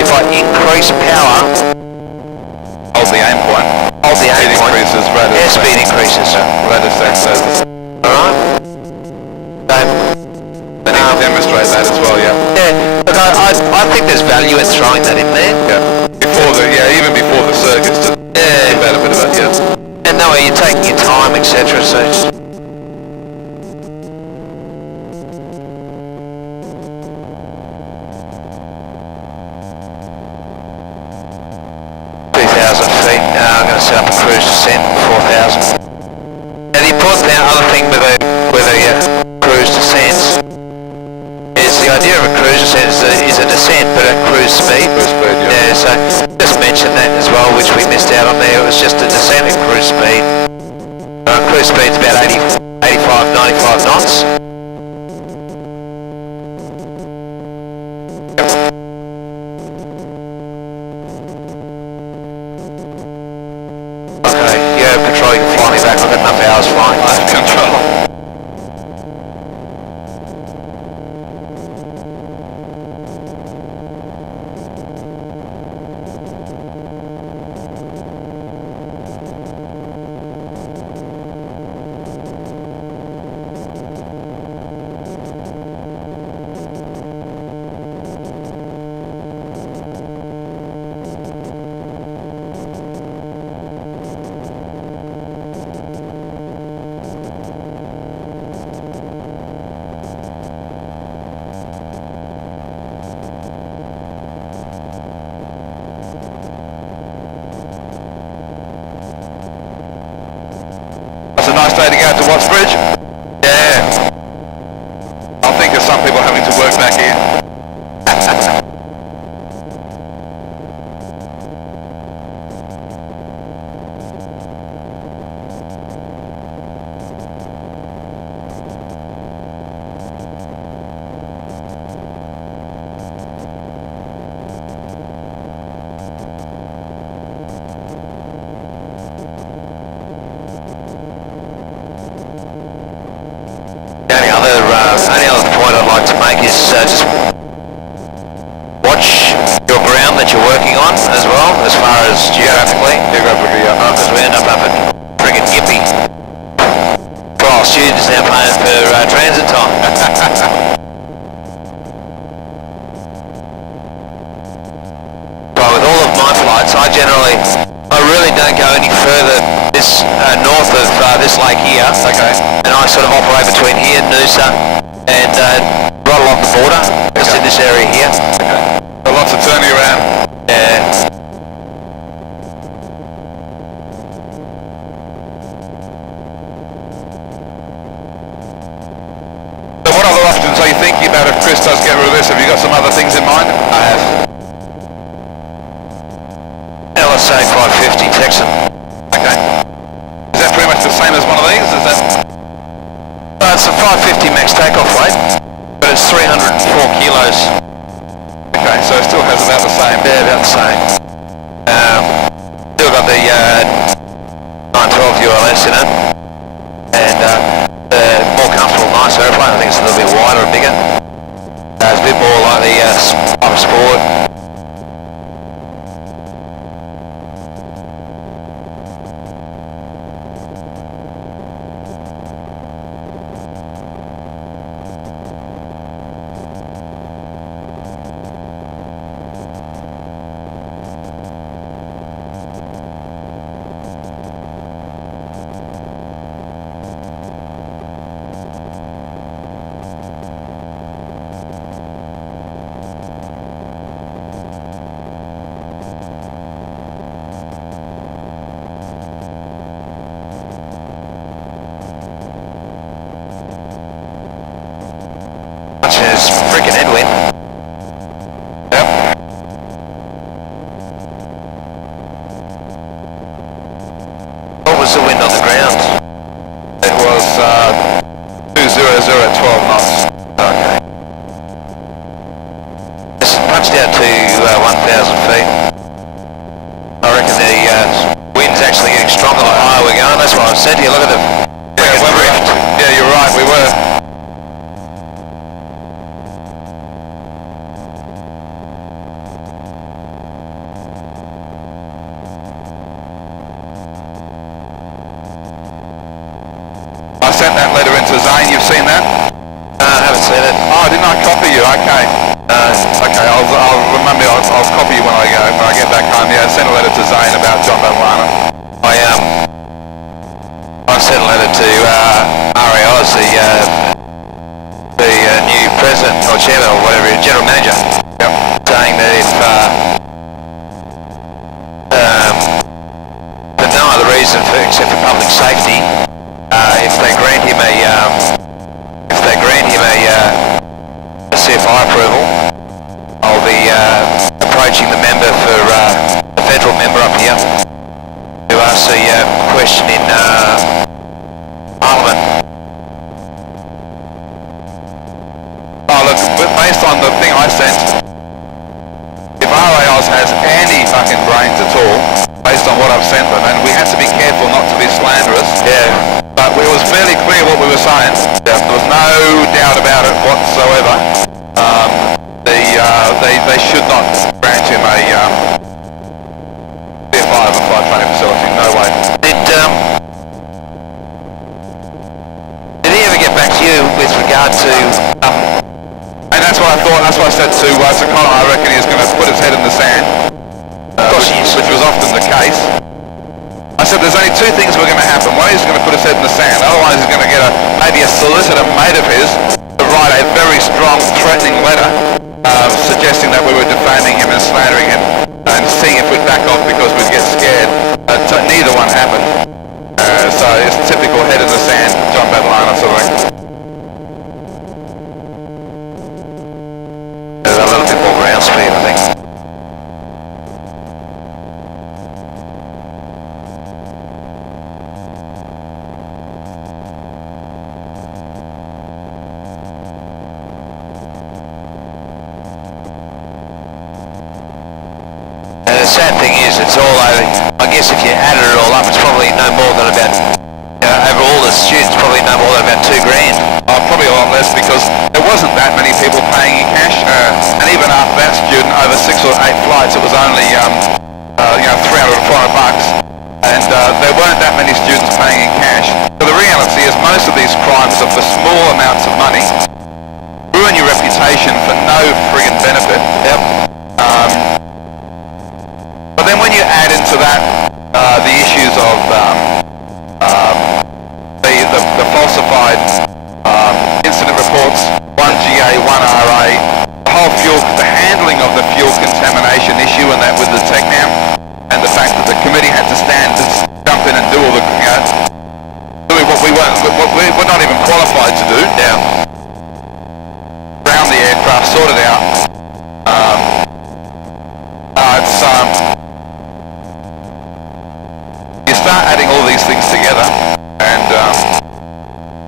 if I increase power, Hold the aim point. hold the aim It point, increases rate of airspeed increases. Rate of descent. Alright? So, They need to demonstrate that as well, yeah. yeah, look, I think there's value in throwing that in there. Yeah. Even before the circuits to give that a bit of a, yeah. And that way you're taking your time, etc. So it's 2,000 feet. I'm going to set up a cruise descent, 4,000. Now the important other thing with a cruise descent is the idea of a cruise descent is a descent but at cruise speed. Cruise speed, yeah. So just mention that as well, which we missed out on there. It was just a descent at cruise speed. Cruise speed's about 85, 95 knots. Okay, you have control, you can fly me back. I've got enough hours flying. I have control. It's a nice day to go to Watts Bridge. Yeah. I think there's some people having to work back here. Only other point I'd like to make is just watch your ground that you're working on as well, as far as geographically. Geographically, yeah. Because we end up at friggin' Gippy. Trial students now paying for transit time. But with all of my flights, I really don't go any further this north of this lake here. Okay. And I sort of operate between here, Noosa, and right along the border, just in this area here. Okay. So lots of turning around. Yeah. So what other options are you thinking about if Chris does get rid of this? Have you got some other things in mind? I have. LSA 550 Texan. Okay. Is that pretty much the same as one of these? Is that... It's a 550 max takeoff weight, but it's 304 kilos. Okay, so it still has about the same. Yeah, about the same. Still got the 912 ULS in it, and the more comfortable, nicer airplane. I think it's a little bit wider and bigger. It's a bit more like the Sport. There's freaking headwind. Yep. What was the wind on the ground? It was 200 at 12 knots. Okay. It's punched out to 1,000 feet. I reckon the wind's actually getting stronger the higher we're going. That's what I said to you. Look at the drift. Yeah, you're right, we were. I sent that letter into Zane, you've seen that? I haven't seen it. Oh, didn't I copy you? Okay. Okay, I'll remember, I'll copy you when I get back home. Yeah, I sent a letter to Zane about John Badalona. I sent a letter to Ari Oz, the new president or chairman or whatever, general manager, Yep. saying that if for no other reason except for public safety, if they grant him a CFI approval, I'll be approaching the member for the federal member up here to ask the question in Parliament. Oh look, based on the thing I sent, if RAOS has any fucking brains at all, based on what I've sent them, and we have to be careful not to be slanderous, Yeah. but it was fairly clear what we were saying. There was no doubt about it whatsoever. They should not grant him a CFI of a flight training facility, no way. Did he ever get back to you with regard to And that's what I thought, that's what I said to Sir Connor, I reckon he's going to put his head in the sand, which was often the case. I said there's only two things were going to happen. One, he's going to put his head in the sand, otherwise he's going to get maybe a solicitor mate of his to write a very strong threatening letter suggesting that we were defaming him and slandering him and seeing if we'd back off because we'd get scared. Neither one happened. So it's typical head in the sand, John Badalona sort of thing. There's a little bit more ground speed, I think. And the sad thing is, it's all over. I guess if you added it all up, it's probably no more than about, over all the students, probably no more than about $2,000. Probably a lot less because there wasn't that many people paying in cash, and even after that student, over 6 or 8 flights, it was only $300 or $400, and there weren't that many students paying in cash. So the reality is most of these crimes are for small amounts of money, ruin your reputation for no friggin' benefit. Yep. But then when you add into that the issues of the falsified incident reports, 1GA, 1RA, the handling of the fuel contamination issue and that with the TechNam, and the fact that the committee had to jump in and do all the, doing what we're not even qualified to do. Yeah. Ground the aircraft, sort it out. You start adding all these things together, and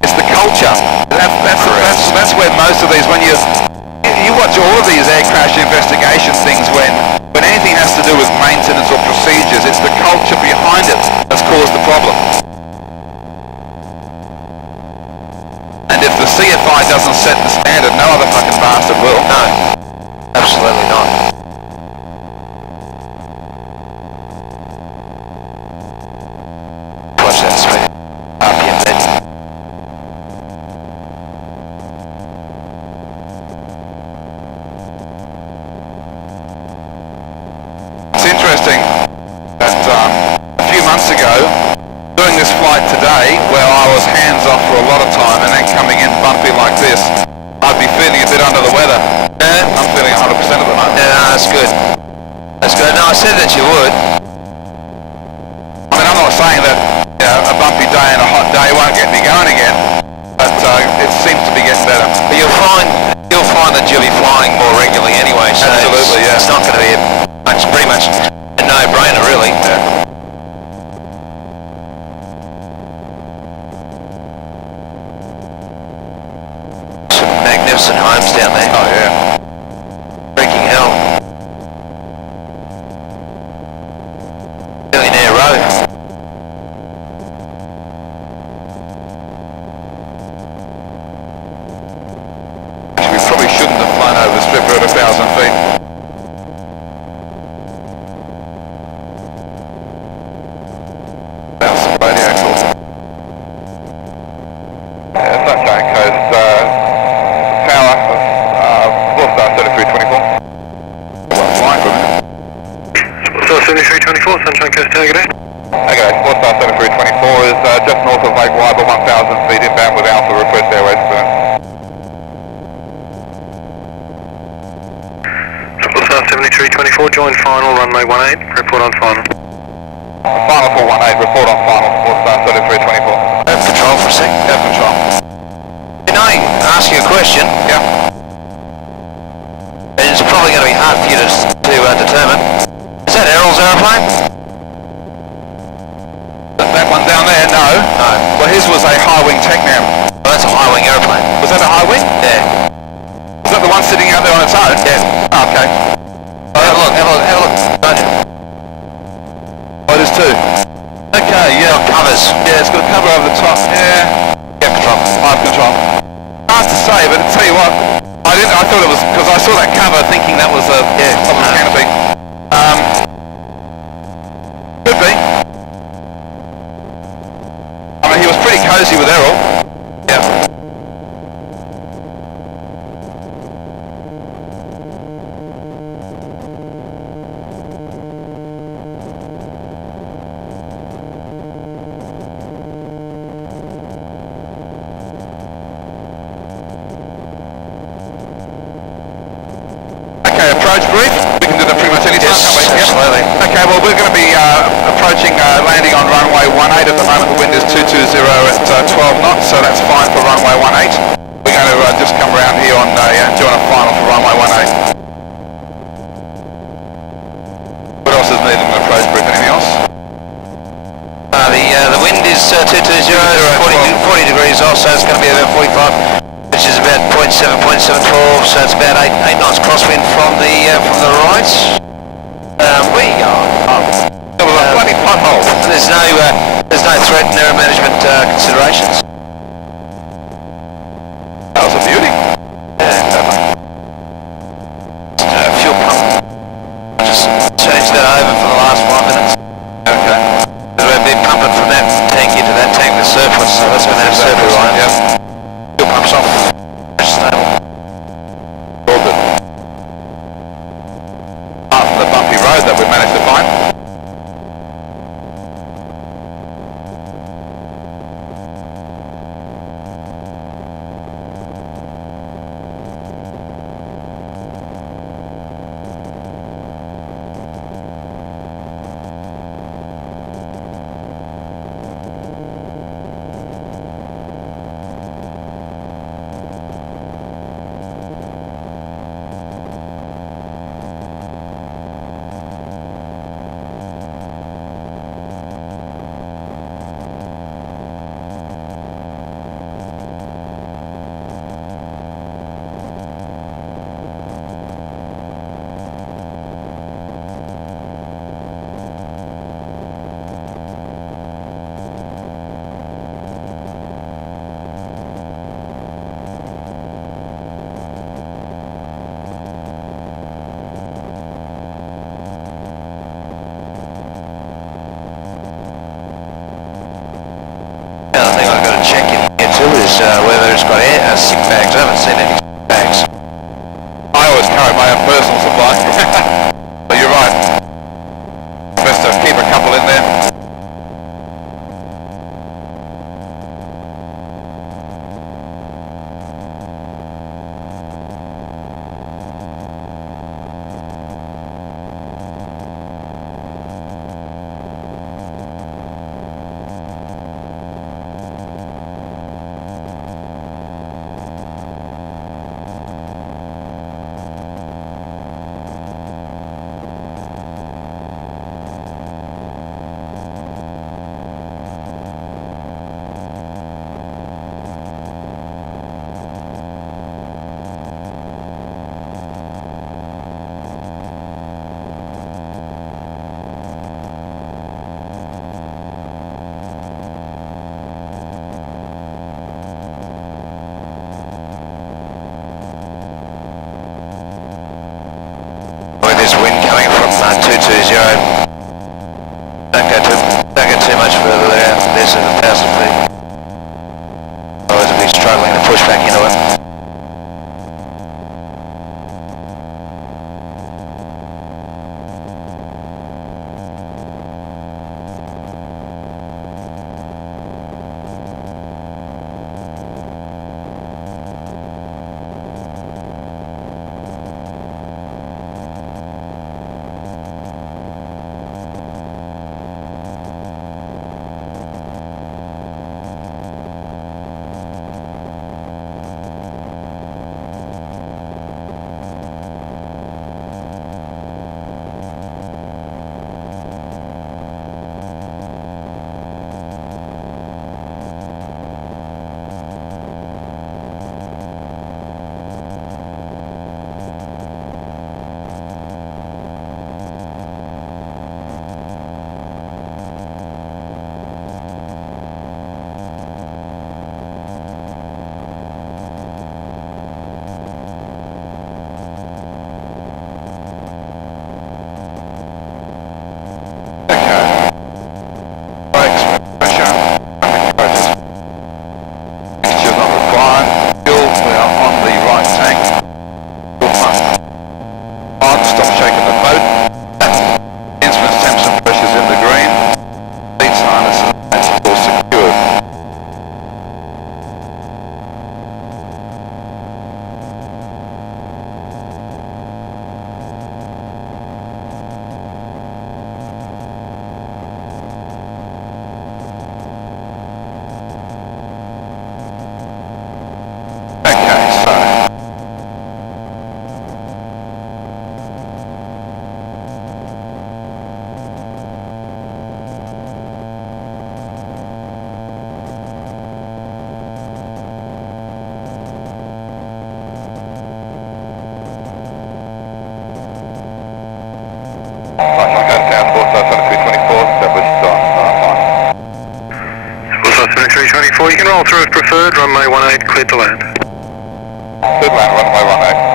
it's the culture. That's where most of these, when you watch all of these air crash investigation things, when anything has to do with maintenance or procedures, it's the culture behind it that's caused the problem. And if the CFI doesn't set the standard, no other fucking bastard will. No. Absolutely not. Watch that speed. RPM then. It's interesting that a few months ago, doing this flight today, where I was hands off for a lot of time and then coming in bumpy like this, I'd be feeling a bit under the weather. I'm feeling 100% at the moment. No, that's good. That's good. No, I said that you would. I mean, I'm not saying that a bumpy day and a hot day won't get me going again, but it seems to be getting better. But you'll find that you'll be flying more regularly anyway. So Absolutely, yeah. It's not going to be pretty much a no-brainer, really. Yeah. Some magnificent homes down there. Oh yeah. Freaking hell. Millionaire Row. We probably shouldn't have flown over the strip at 1,000 feet. That's some radio calls. Yeah, Sunshine Coast, tower, North Star 7324. Well, flying for a minute. Star 7324, Sunshine Coast Tower, good day. Okay, 4 Star 7324 is just north of Lake Wyber, 1,000 feet inbound with Alpha, request airways clearance. Star 7324, join final, runway 18, report on final. Final 418, report on final, 4 Star 7324. Have control for a sec. Have control. Can I ask you a question? Yeah. It's probably going to be hard for you to determine. Is that Errol's aeroplane? That one down there, no. No. Well, his was a high-wing Technam. Oh, that's a high-wing aeroplane. Was that a high-wing? Yeah. Was that the one sitting out there on its own? Yeah. Oh, okay. Have a look. Don't you? Oh, it is too. Okay, yeah. Covers. Yeah, it's got a cover over the top. Yeah. Get control. I have control. Hard to say, but I'll tell you what. I thought it was, because I saw that cover thinking that was a canopy. Could be. I mean, he was pretty cozy with Errol. Yeah. Okay, approach brief. We can do that pretty much any time, Yes, can't we? Yep. absolutely. Okay, well, we're going to be approaching landing on runway 18 at the moment. The wind is 220 at 12 knots, so that's fine for runway 18. We're going to just come around here on join a final for runway 18. What else is needed in an approach brief? Anything else? The wind is 220, 40 degrees off, so it's going to be about 45, which is about 0.7, 0.712, so it's about 8 knots crosswind from the right. Where you going? There was a bloody pothole. There's no threat in air management considerations. That was a beauty. Fuel pump. I just changed that over for the last 5 minutes. Okay. We've been pumping from that tank into that tank with surplus, so that's going to have surplus, right? Yep. Fuel pump's off. Stable. All good. After the bumpy road that we managed to find. The other thing I've got to check in here too is whether it's got sick bags. I haven't seen any sick bags. I always carry my own personal supply. But you're right. Best to keep a couple in there. 220. Don't go too much further there. There's 1,000 feet. Otherwise we'll be struggling to push back into it. You can roll through at preferred, runway 18, cleared to land. Good land, runway 18,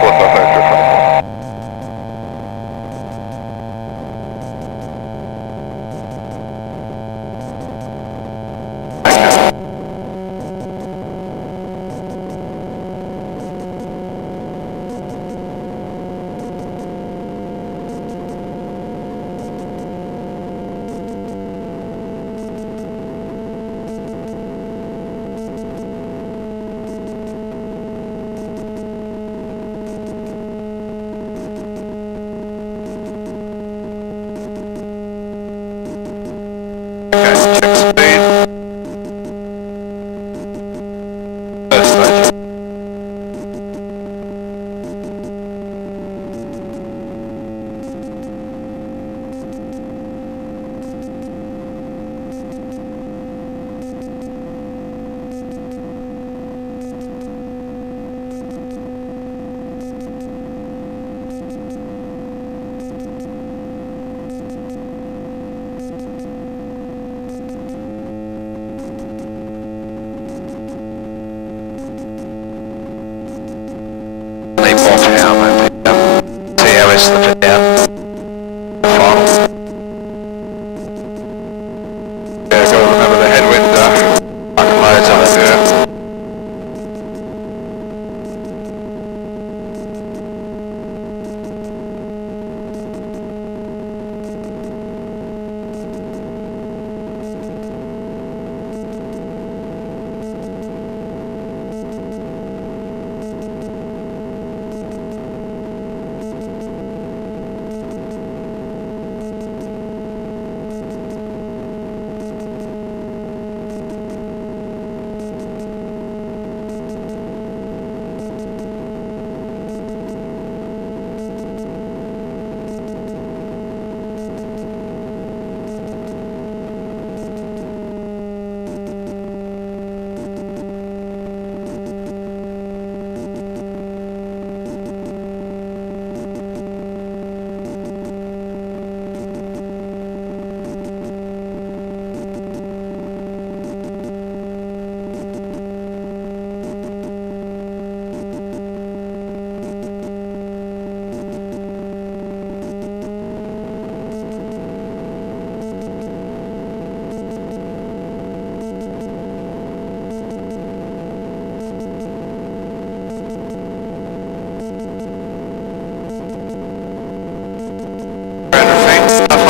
4 South 2324. Thank you.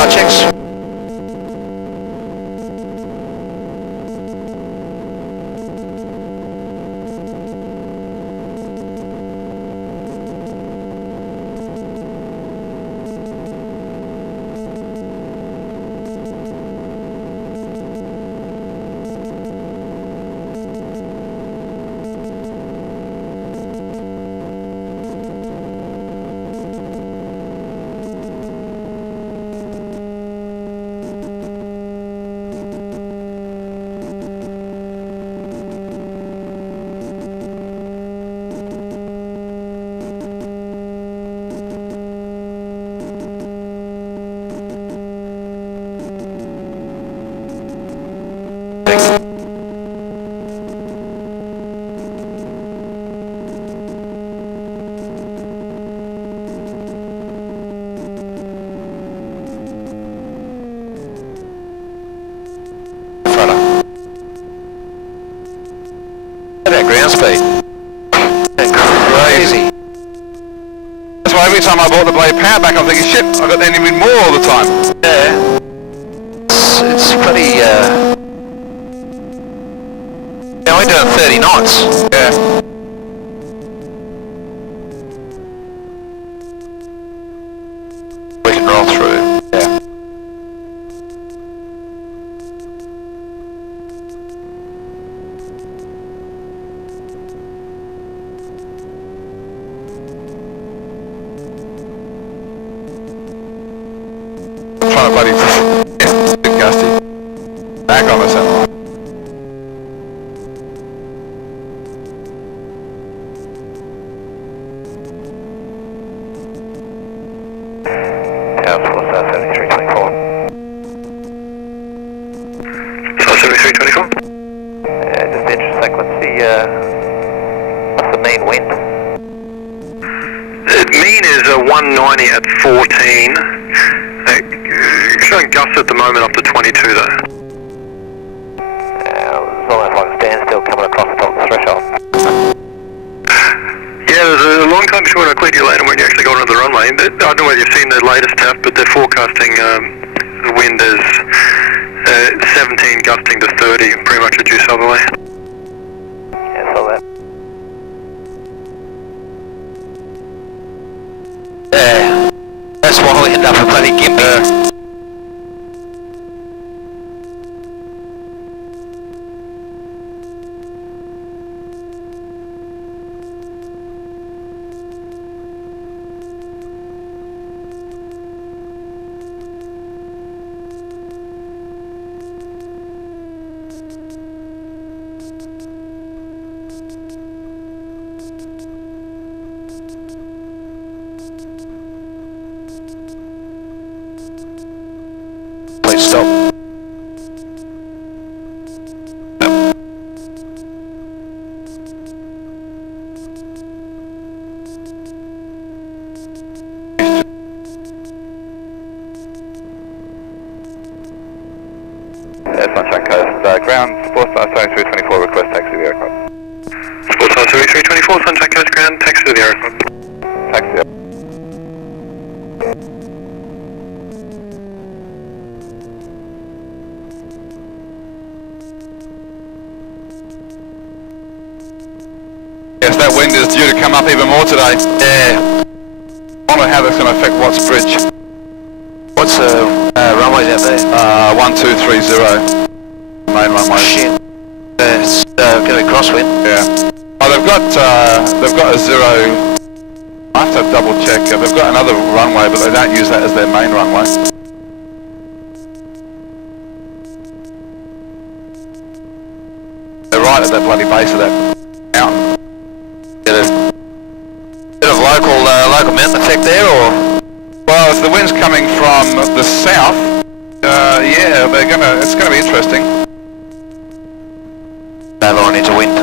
radar checks. Ground speed. Crazy. That's why every time I bought the blade power back, I'm thinking, shit, I got even more all the time. Yeah. It's pretty, Now we're doing 30 knots. Yeah. We can roll through. Yeah. Trying to bloody yeah, bit gusty. Back on the center line. Council South 7324. South 7324. Just intersect, let's see, what's the main wind? The mean is 190 at 14. Showing gusts at the moment up to 22 though. It's almost like a standstill coming across the top of the threshold. Yeah, there's a long time between I cleared you lane and when you actually got onto the runway. I don't know whether you've seen the latest tap, but they're forecasting the wind as 17 gusting to 30, pretty much a due southerly. Yeah, saw that. Yeah. That's why we end up with bloody gimpy. Please stop. Sunshine Coast, ground, Sportstar 7324, request taxi to the aircraft. Sportstar 7324, Sunshine Coast ground, taxi to the aircraft. Taxi. Yes, that wind is due to come up even more today. Yeah. I wonder how that's going to affect Watts Bridge. What's the runways out there? 1230. Main runway. Shit. It's going to be crosswind. Yeah. Oh, they've got a zero. I have to double check. They've got another runway, but they don't use that as their main runway. They're right at that bloody base of that mountain. Bit of local mountain effect there, or? Well, if the wind's coming from the south, yeah, it's gonna be interesting. No line into wind.